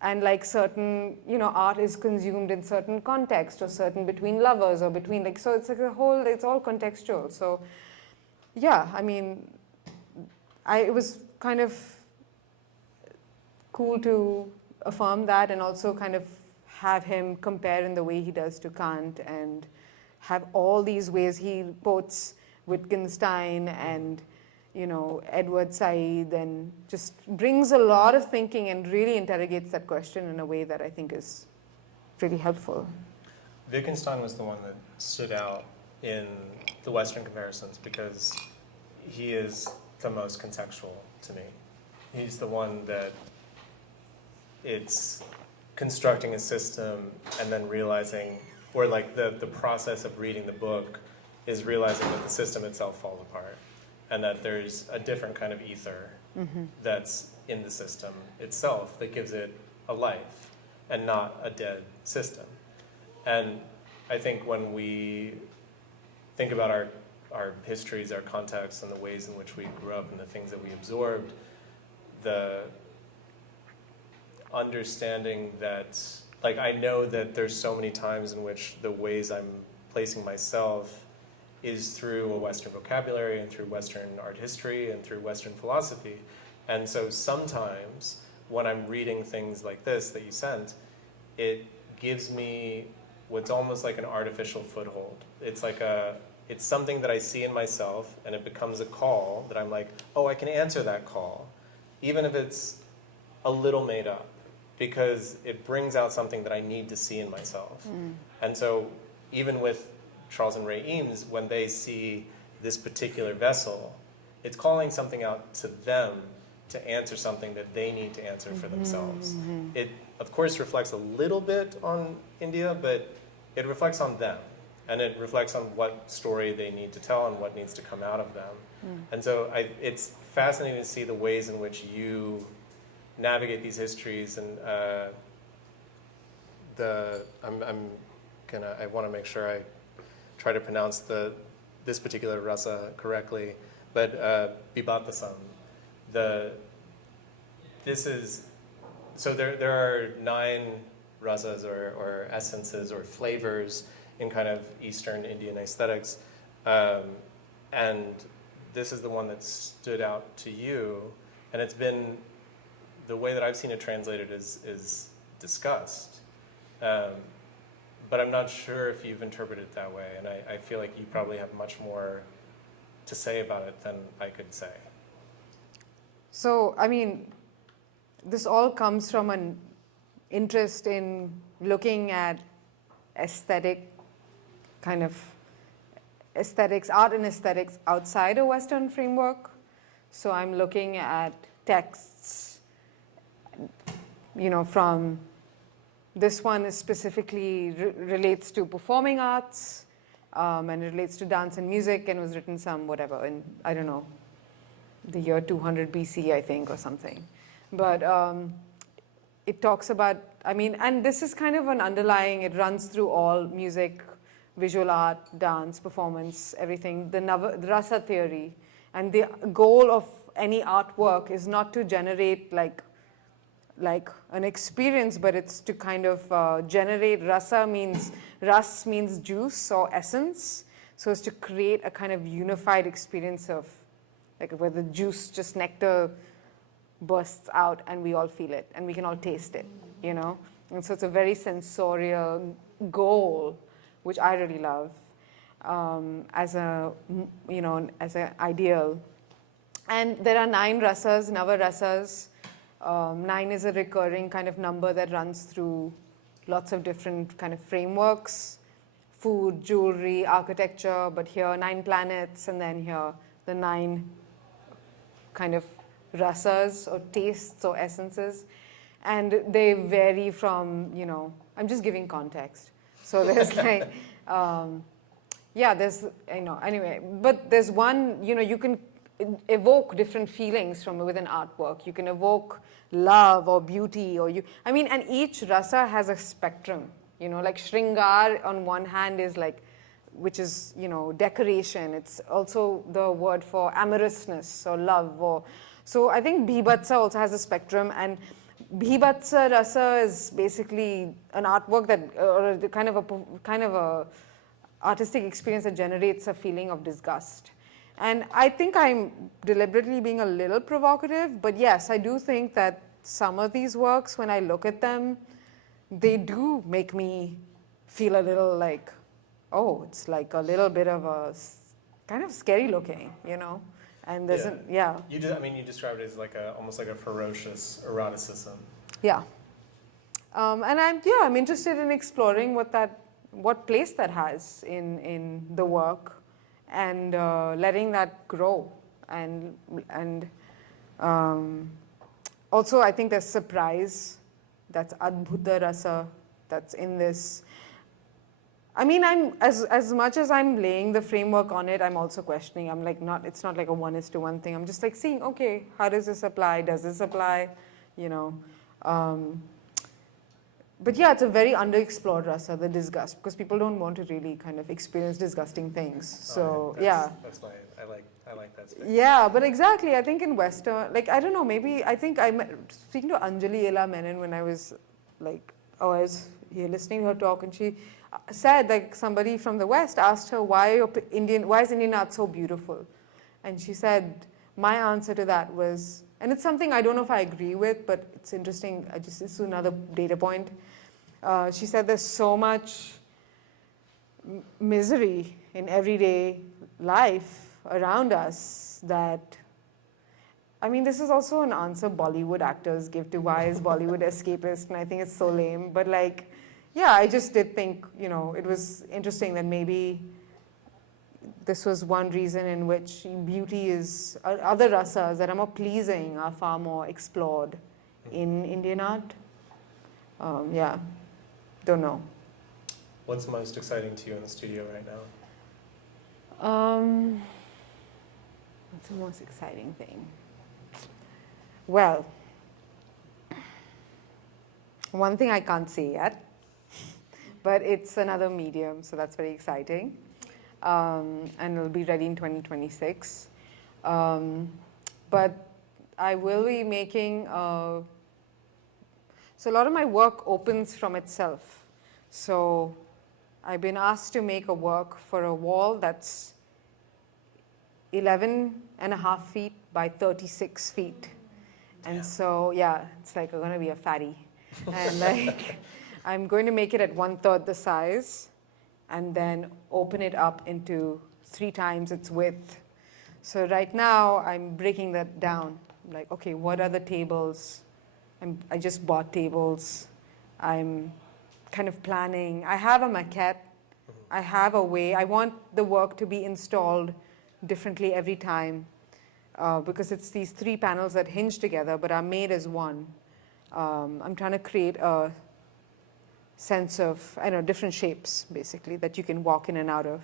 and like certain, you know, art is consumed in certain context or certain between lovers or between, like, so it's like a whole, it's all contextual. So yeah, I mean, it was kind of cool to affirm that and also kind of have him compare in the way he does to Kant and have all these ways he quotes Wittgenstein and, you know, Edward Said, and just brings a lot of thinking and really interrogates that question in a way that I think is really helpful. Wittgenstein was the one that stood out in the Western comparisons because he is the most contextual to me. He's the one that it's constructing a system and then realizing, or like the process of reading the book is realizing that the system itself falls apart and that there's a different kind of ether that's in the system itself that gives it a life and not a dead system. And I think when we think about our histories, our contexts, and the ways in which we grew up and the things that we absorbed, the understanding that, like, I know that there's so many times in which the ways I'm placing myself is through a Western vocabulary and through Western art history and through Western philosophy. And so sometimes when I'm reading things like this that you sent, it gives me what's almost like an artificial foothold. It's something that I see in myself, and it becomes a call that I'm like, oh, I can answer that call, even if it's a little made up, because it brings out something that I need to see in myself. And so even with Charles and Ray Eames, when they see this particular vessel, it's calling something out to them to answer something that they need to answer for themselves. It, of course, reflects a little bit on India, but it reflects on them. And it reflects on what story they need to tell and what needs to come out of them. And so it's fascinating to see the ways in which you navigate these histories. And I want to make sure I try to pronounce this particular rasa correctly, but Bibatasam. So there are 9 rasas or essences or flavors in kind of Eastern Indian aesthetics, and this is the one that stood out to you, and it's been, the way that I've seen it translated is disgust, but I'm not sure if you've interpreted it that way, and I feel like you probably have much more to say about it than I could say. So, I mean, this all comes from an interest in looking at aesthetic kind of aesthetics, art and aesthetics outside a Western framework. So I'm looking at texts, from this one is specifically relates to performing arts, and it relates to dance and music, and was written in, I don't know, the year 200 BC, I think, or something. But it talks about, and this is kind of an underlying, it runs through all music, visual art, dance, performance, everything, the Rasa theory. And the goal of any artwork is not to generate like an experience, but it's to kind of generate Rasa Ras means juice or essence. So it's to create a kind of unified experience of, like, where the juice, just nectar, bursts out and we all feel it and we can all taste it, And so it's a very sensorial goal, which I really love, as an ideal. And there are 9 rasas, Nava rasas. 9 is a recurring kind of number that runs through lots of different kind of frameworks, food, jewelry, architecture, but here 9 planets, and then here the 9 kind of rasas or tastes or essences. And they vary from, I'm just giving context. So there's like, anyway, but there's one, you can evoke different feelings from within artwork. You can evoke love or beauty, and each rasa has a spectrum, like Shringar on one hand is like, which is, decoration. It's also the word for amorousness or love. So I think Bhibatsa also has a spectrum, and Bhibatsa rasa is basically an artwork that, or the kind of a artistic experience that generates a feeling of disgust. And I think I'm deliberately being a little provocative, but yes, I do think that some of these works, when I look at them, they do make me feel a little like, oh, it's like a little bit of a kind of scary looking, And there's You described it as like almost like a ferocious eroticism. Yeah. And I'm interested in exploring what place that has in the work, and letting that grow, and also I think there's surprise that's Adbhuta Rasa that's in this. I mean, I'm as much as I'm laying the framework on it, I'm also questioning. I'm like, it's not like a 1:1 thing. I'm just like seeing, okay, how does this apply? Does this apply? You know. But yeah, it's a very underexplored rasa, the disgust, because people don't want to really kind of experience disgusting things. So That's why I like that space. yeah, but exactly. I think in Western, like, I don't know, maybe, I think speaking to Anjali Ela Menon when I was like, I was here listening to her talk, and she said, like, somebody from the West asked her, why is Indian art so beautiful? And she said, my answer to that was, and it's something I don't know if I agree with, but it's interesting, it's another data point. She said there's so much misery in everyday life around us that, I mean, this is also an answer Bollywood actors give to why is Bollywood escapist, and I think it's so lame. But like, yeah, I just did think, you know, it was interesting that maybe this was one reason in which beauty is, other rasas that are more pleasing are far more explored in Indian art. Yeah, don't know. What's most exciting to you in the studio right now? What's the most exciting thing? Well, one thing I can't say yet, but it's another medium, so that's very exciting. And it'll be ready in 2026. But I will be making, so a lot of my work opens from itself. So I've been asked to make a work for a wall that's 11.5 feet by 36 feet. And so, yeah, it's like I'm gonna be a fatty. And like, I'm going to make it at 1/3 the size and then open it up into 3 times its width. So right now, I'm breaking that down. Like, okay, what are the tables? I just bought tables. I'm kind of planning. I have a maquette. I have a way. I want the work to be installed differently every time because it's these 3 panels that hinge together but are made as one. I'm trying to create a sense of, I don't know, different shapes, basically, that you can walk in and out of.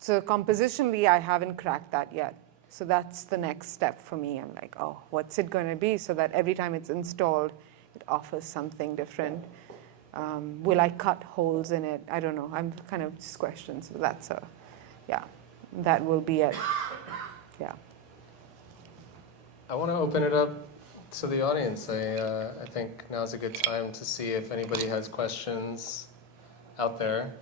So compositionally, I haven't cracked that yet. So that's the next step for me. I'm like, oh, what's it going to be so that every time it's installed, it offers something different. Will I cut holes in it? I don't know. I'm kind of just questions. So that's that will be it. Yeah. I want to open it up to the audience. I think now's a good time to see if anybody has questions out there.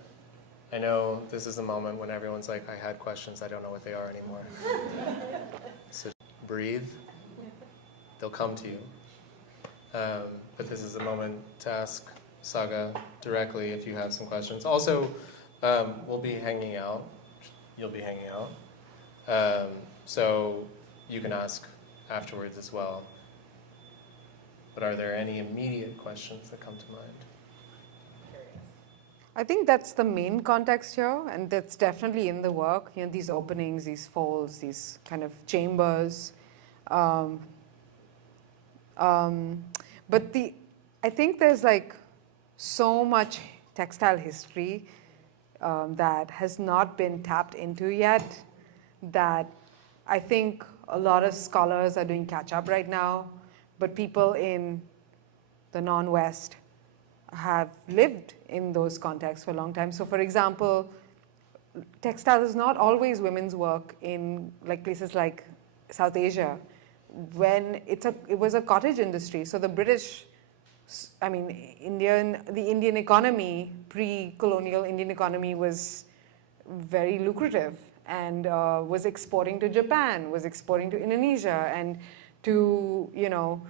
I know this is a moment when everyone's like, I had questions, I don't know what they are anymore. So breathe. They'll come to you. But this is a moment to ask Saga directly if you have some questions. Also, we'll be hanging out. You'll be hanging out. So you can ask afterwards as well. But are there any immediate questions that come to mind? I think that's the main context here, and that's definitely in the work. You know, these openings, these folds, these kind of chambers. But I think there's like so much textile history that has not been tapped into yet, that I think a lot of scholars are doing catch up right now, but people in the non-West have lived in those contexts for a long time. So for example, textile is not always women's work in like places like South Asia, when it was a cottage industry. So the British, I mean, the Indian economy, pre-colonial Indian economy was very lucrative and was exporting to Japan, was exporting to Indonesia and to, you know,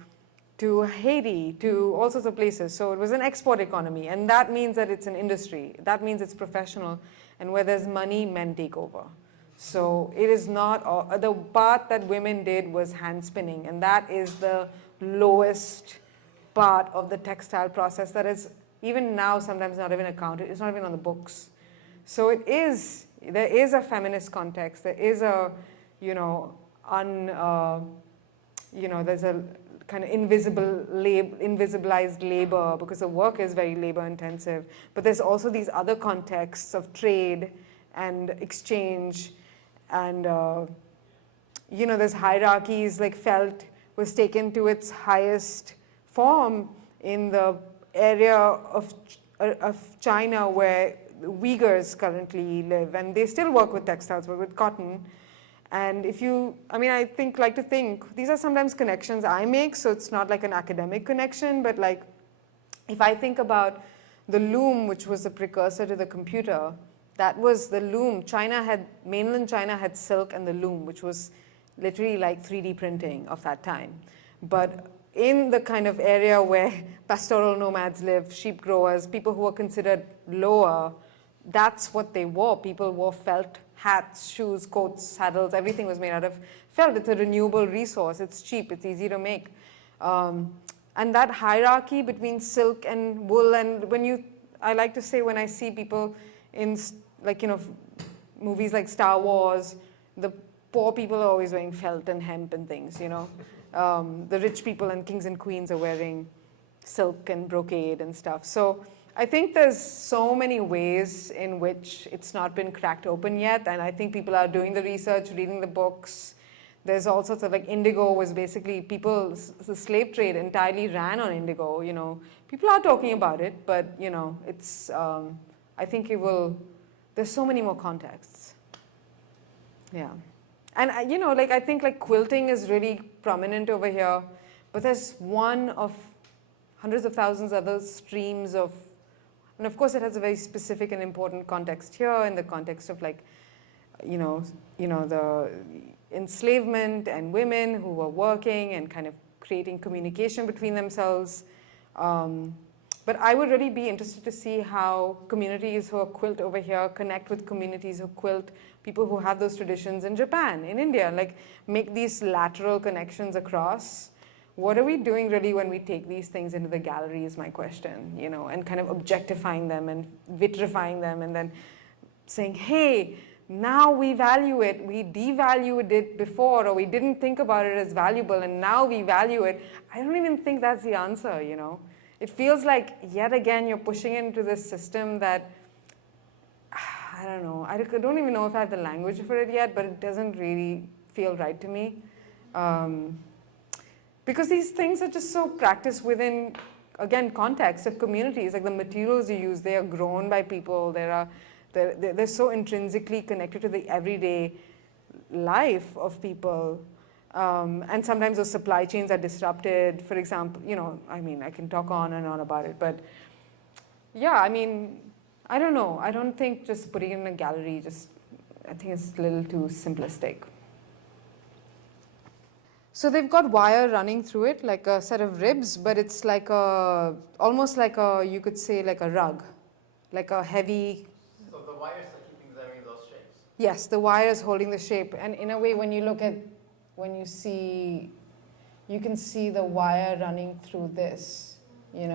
to Haiti, to all sorts of places. So it was an export economy, and that means that it's an industry. That means it's professional, and where there's money, men take over. So it is not, the part that women did was hand spinning, and that is the lowest part of the textile process that is even now sometimes not even accounted, it's not even on the books. So there is a feminist context, there is a, you know, there's a kind of invisibilized labor, because the work is very labor intensive. But there's also these other contexts of trade and exchange, and there's hierarchies, like felt was taken to its highest form in the area of China where Uyghurs currently live, and they still work with textiles, but with cotton. And if you, I like to think, these are sometimes connections I make, so it's not like an academic connection, but like, if I think about the loom, which was the precursor to the computer, that was the loom. Mainland China had silk and the loom, which was literally like 3D printing of that time. But in the kind of area where pastoral nomads live, sheep growers, people who were considered lower, that's what they wore. People wore felt hats, shoes, coats, saddles, everything was made out of felt. It's a renewable resource, it's cheap, it's easy to make. And that hierarchy between silk and wool, and I like to say, when I see people in movies like Star Wars, the poor people are always wearing felt and hemp and things, the rich people and kings and queens are wearing silk and brocade and stuff. So I think there's so many ways in which it's not been cracked open yet, and I think people are doing the research, reading the books. There's all sorts of, like, indigo was basically the slave trade entirely ran on indigo, People are talking about it, but, it's, I think there's so many more contexts. Yeah. And, I think, like, quilting is really prominent over here, but there's one of hundreds of thousands of other streams of, and of course it has a very specific and important context here in the context of, like, the enslavement and women who were working and kind of creating communication between themselves. But I would really be interested to see how communities who quilt over here connect with communities who quilt, people who have those traditions in Japan, in India, like make these lateral connections across. What are we doing really when we take these things into the gallery is my question, and kind of objectifying them and vitrifying them and then saying, hey, now we value it, we devalued it before, or we didn't think about it as valuable and now we value it. I don't even think that's the answer, It feels like, yet again, you're pushing into this system that, I don't know, I don't even know if I have the language for it yet, but it doesn't really feel right to me. Because these things are just so practiced within, again, context of communities. Like the materials you use, they are grown by people. They're so intrinsically connected to the everyday life of people. And sometimes those supply chains are disrupted. For example, I can talk on and on about it. But yeah, I don't know. I don't think just putting it in a gallery, I think it's a little too simplistic. So they've got wire running through it, like a set of ribs, but it's like almost like you could say like a rug, like a heavy. So the wires are keeping them in those shapes? Yes, the wire is holding the shape. And in a way, when you can see the wire running through this, I see.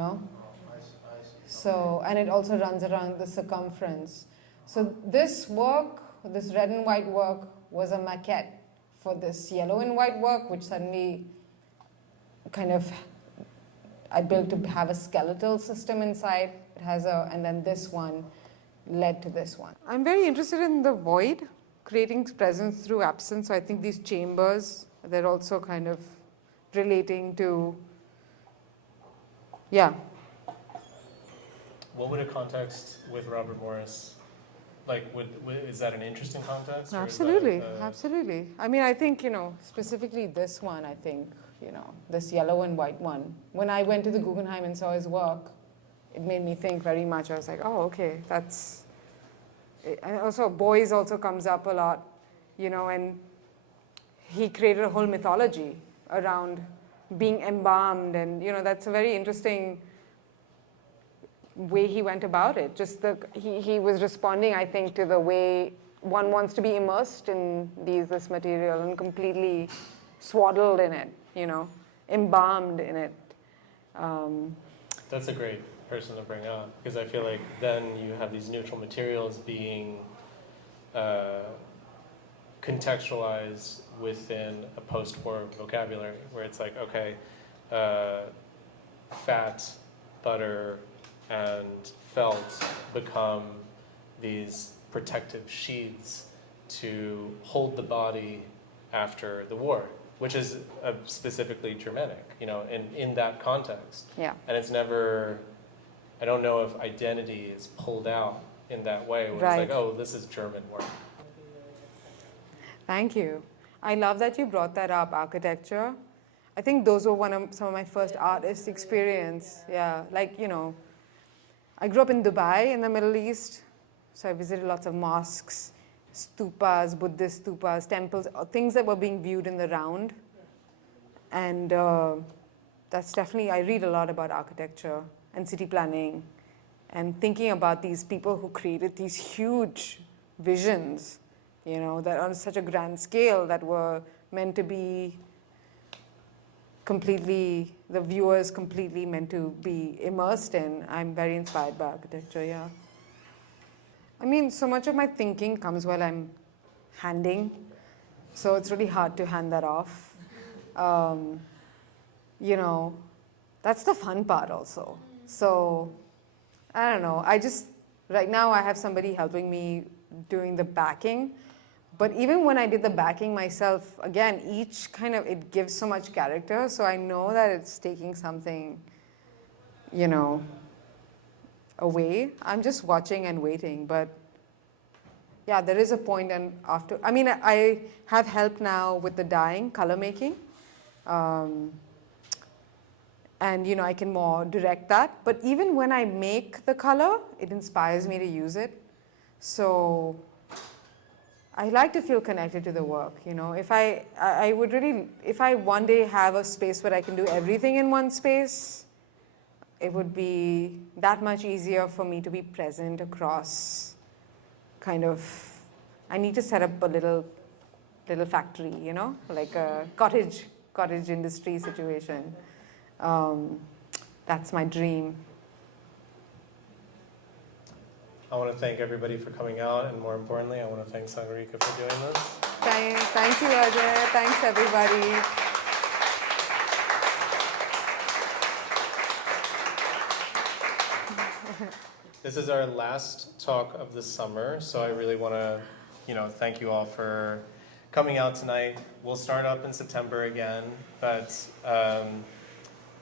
So, and it also runs around the circumference. So this work, this red and white work, was a maquette for this yellow and white work, which suddenly I built to have a skeletal system inside. It has and then this one led to this one. I'm very interested in the void, creating presence through absence. So I think these chambers, they're also kind of relating to, yeah. What would a context with Robert Morris, is that an interesting context? Absolutely, absolutely. I think, specifically this one, I think, this yellow and white one. When I went to the Guggenheim and saw his work, it made me think very much. I was like, oh, okay, that's... And also, boys also comes up a lot, and he created a whole mythology around being embalmed, and, that's a very interesting way he went about it. He was responding, I think, to the way one wants to be immersed in this material and completely swaddled in it, embalmed in it. That's a great person to bring up, because I feel like then you have these neutral materials being contextualized within a post-war vocabulary, where it's like, okay, fat, butter, and felt become these protective sheaths to hold the body after the war, which is specifically Germanic, in that context. Yeah. And it's never, I don't know if identity is pulled out in that way, where Right. it's like, oh, this is German work. Thank you. I love that you brought that up, architecture. I think those were some of my first artist experience. Yeah, like, I grew up in Dubai in the Middle East, so I visited lots of mosques, stupas, Buddhist stupas, temples, things that were being viewed in the round. And that's definitely, I read a lot about architecture and city planning and thinking about these people who created these huge visions, that on such a grand scale that were meant to be completely, the viewers completely meant to be immersed in. I'm very inspired by architecture, yeah. I mean, so much of my thinking comes while I'm handing, so it's really hard to hand that off. That's the fun part also. So, I don't know, right now I have somebody helping me doing the backing, but even when I did the backing myself, again, each it gives so much character, so I know that it's taking something, away. I'm just watching and waiting, but yeah, there is a point and after, I have help now with the dyeing, color making, and I can more direct that, but even when I make the color, it inspires me to use it. So I like to feel connected to the work, If if I one day have a space where I can do everything in one space, it would be that much easier for me to be present across I need to set up a little factory, like a cottage industry situation. That's my dream. I want to thank everybody for coming out, and more importantly, I want to thank Sagarika for doing this. Thank you, Ajay. Thanks, everybody. This is our last talk of the summer, so I really want to, thank you all for coming out tonight. We'll start up in September again, but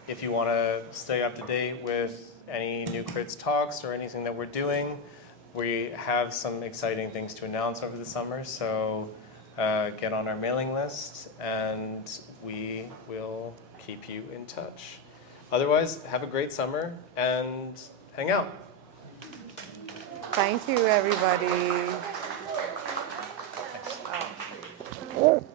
if you want to stay up to date with any new crits talks or anything that we're doing, we have some exciting things to announce over the summer, so get on our mailing list and we will keep you in touch. Otherwise, have a great summer and hang out. Thank you, everybody.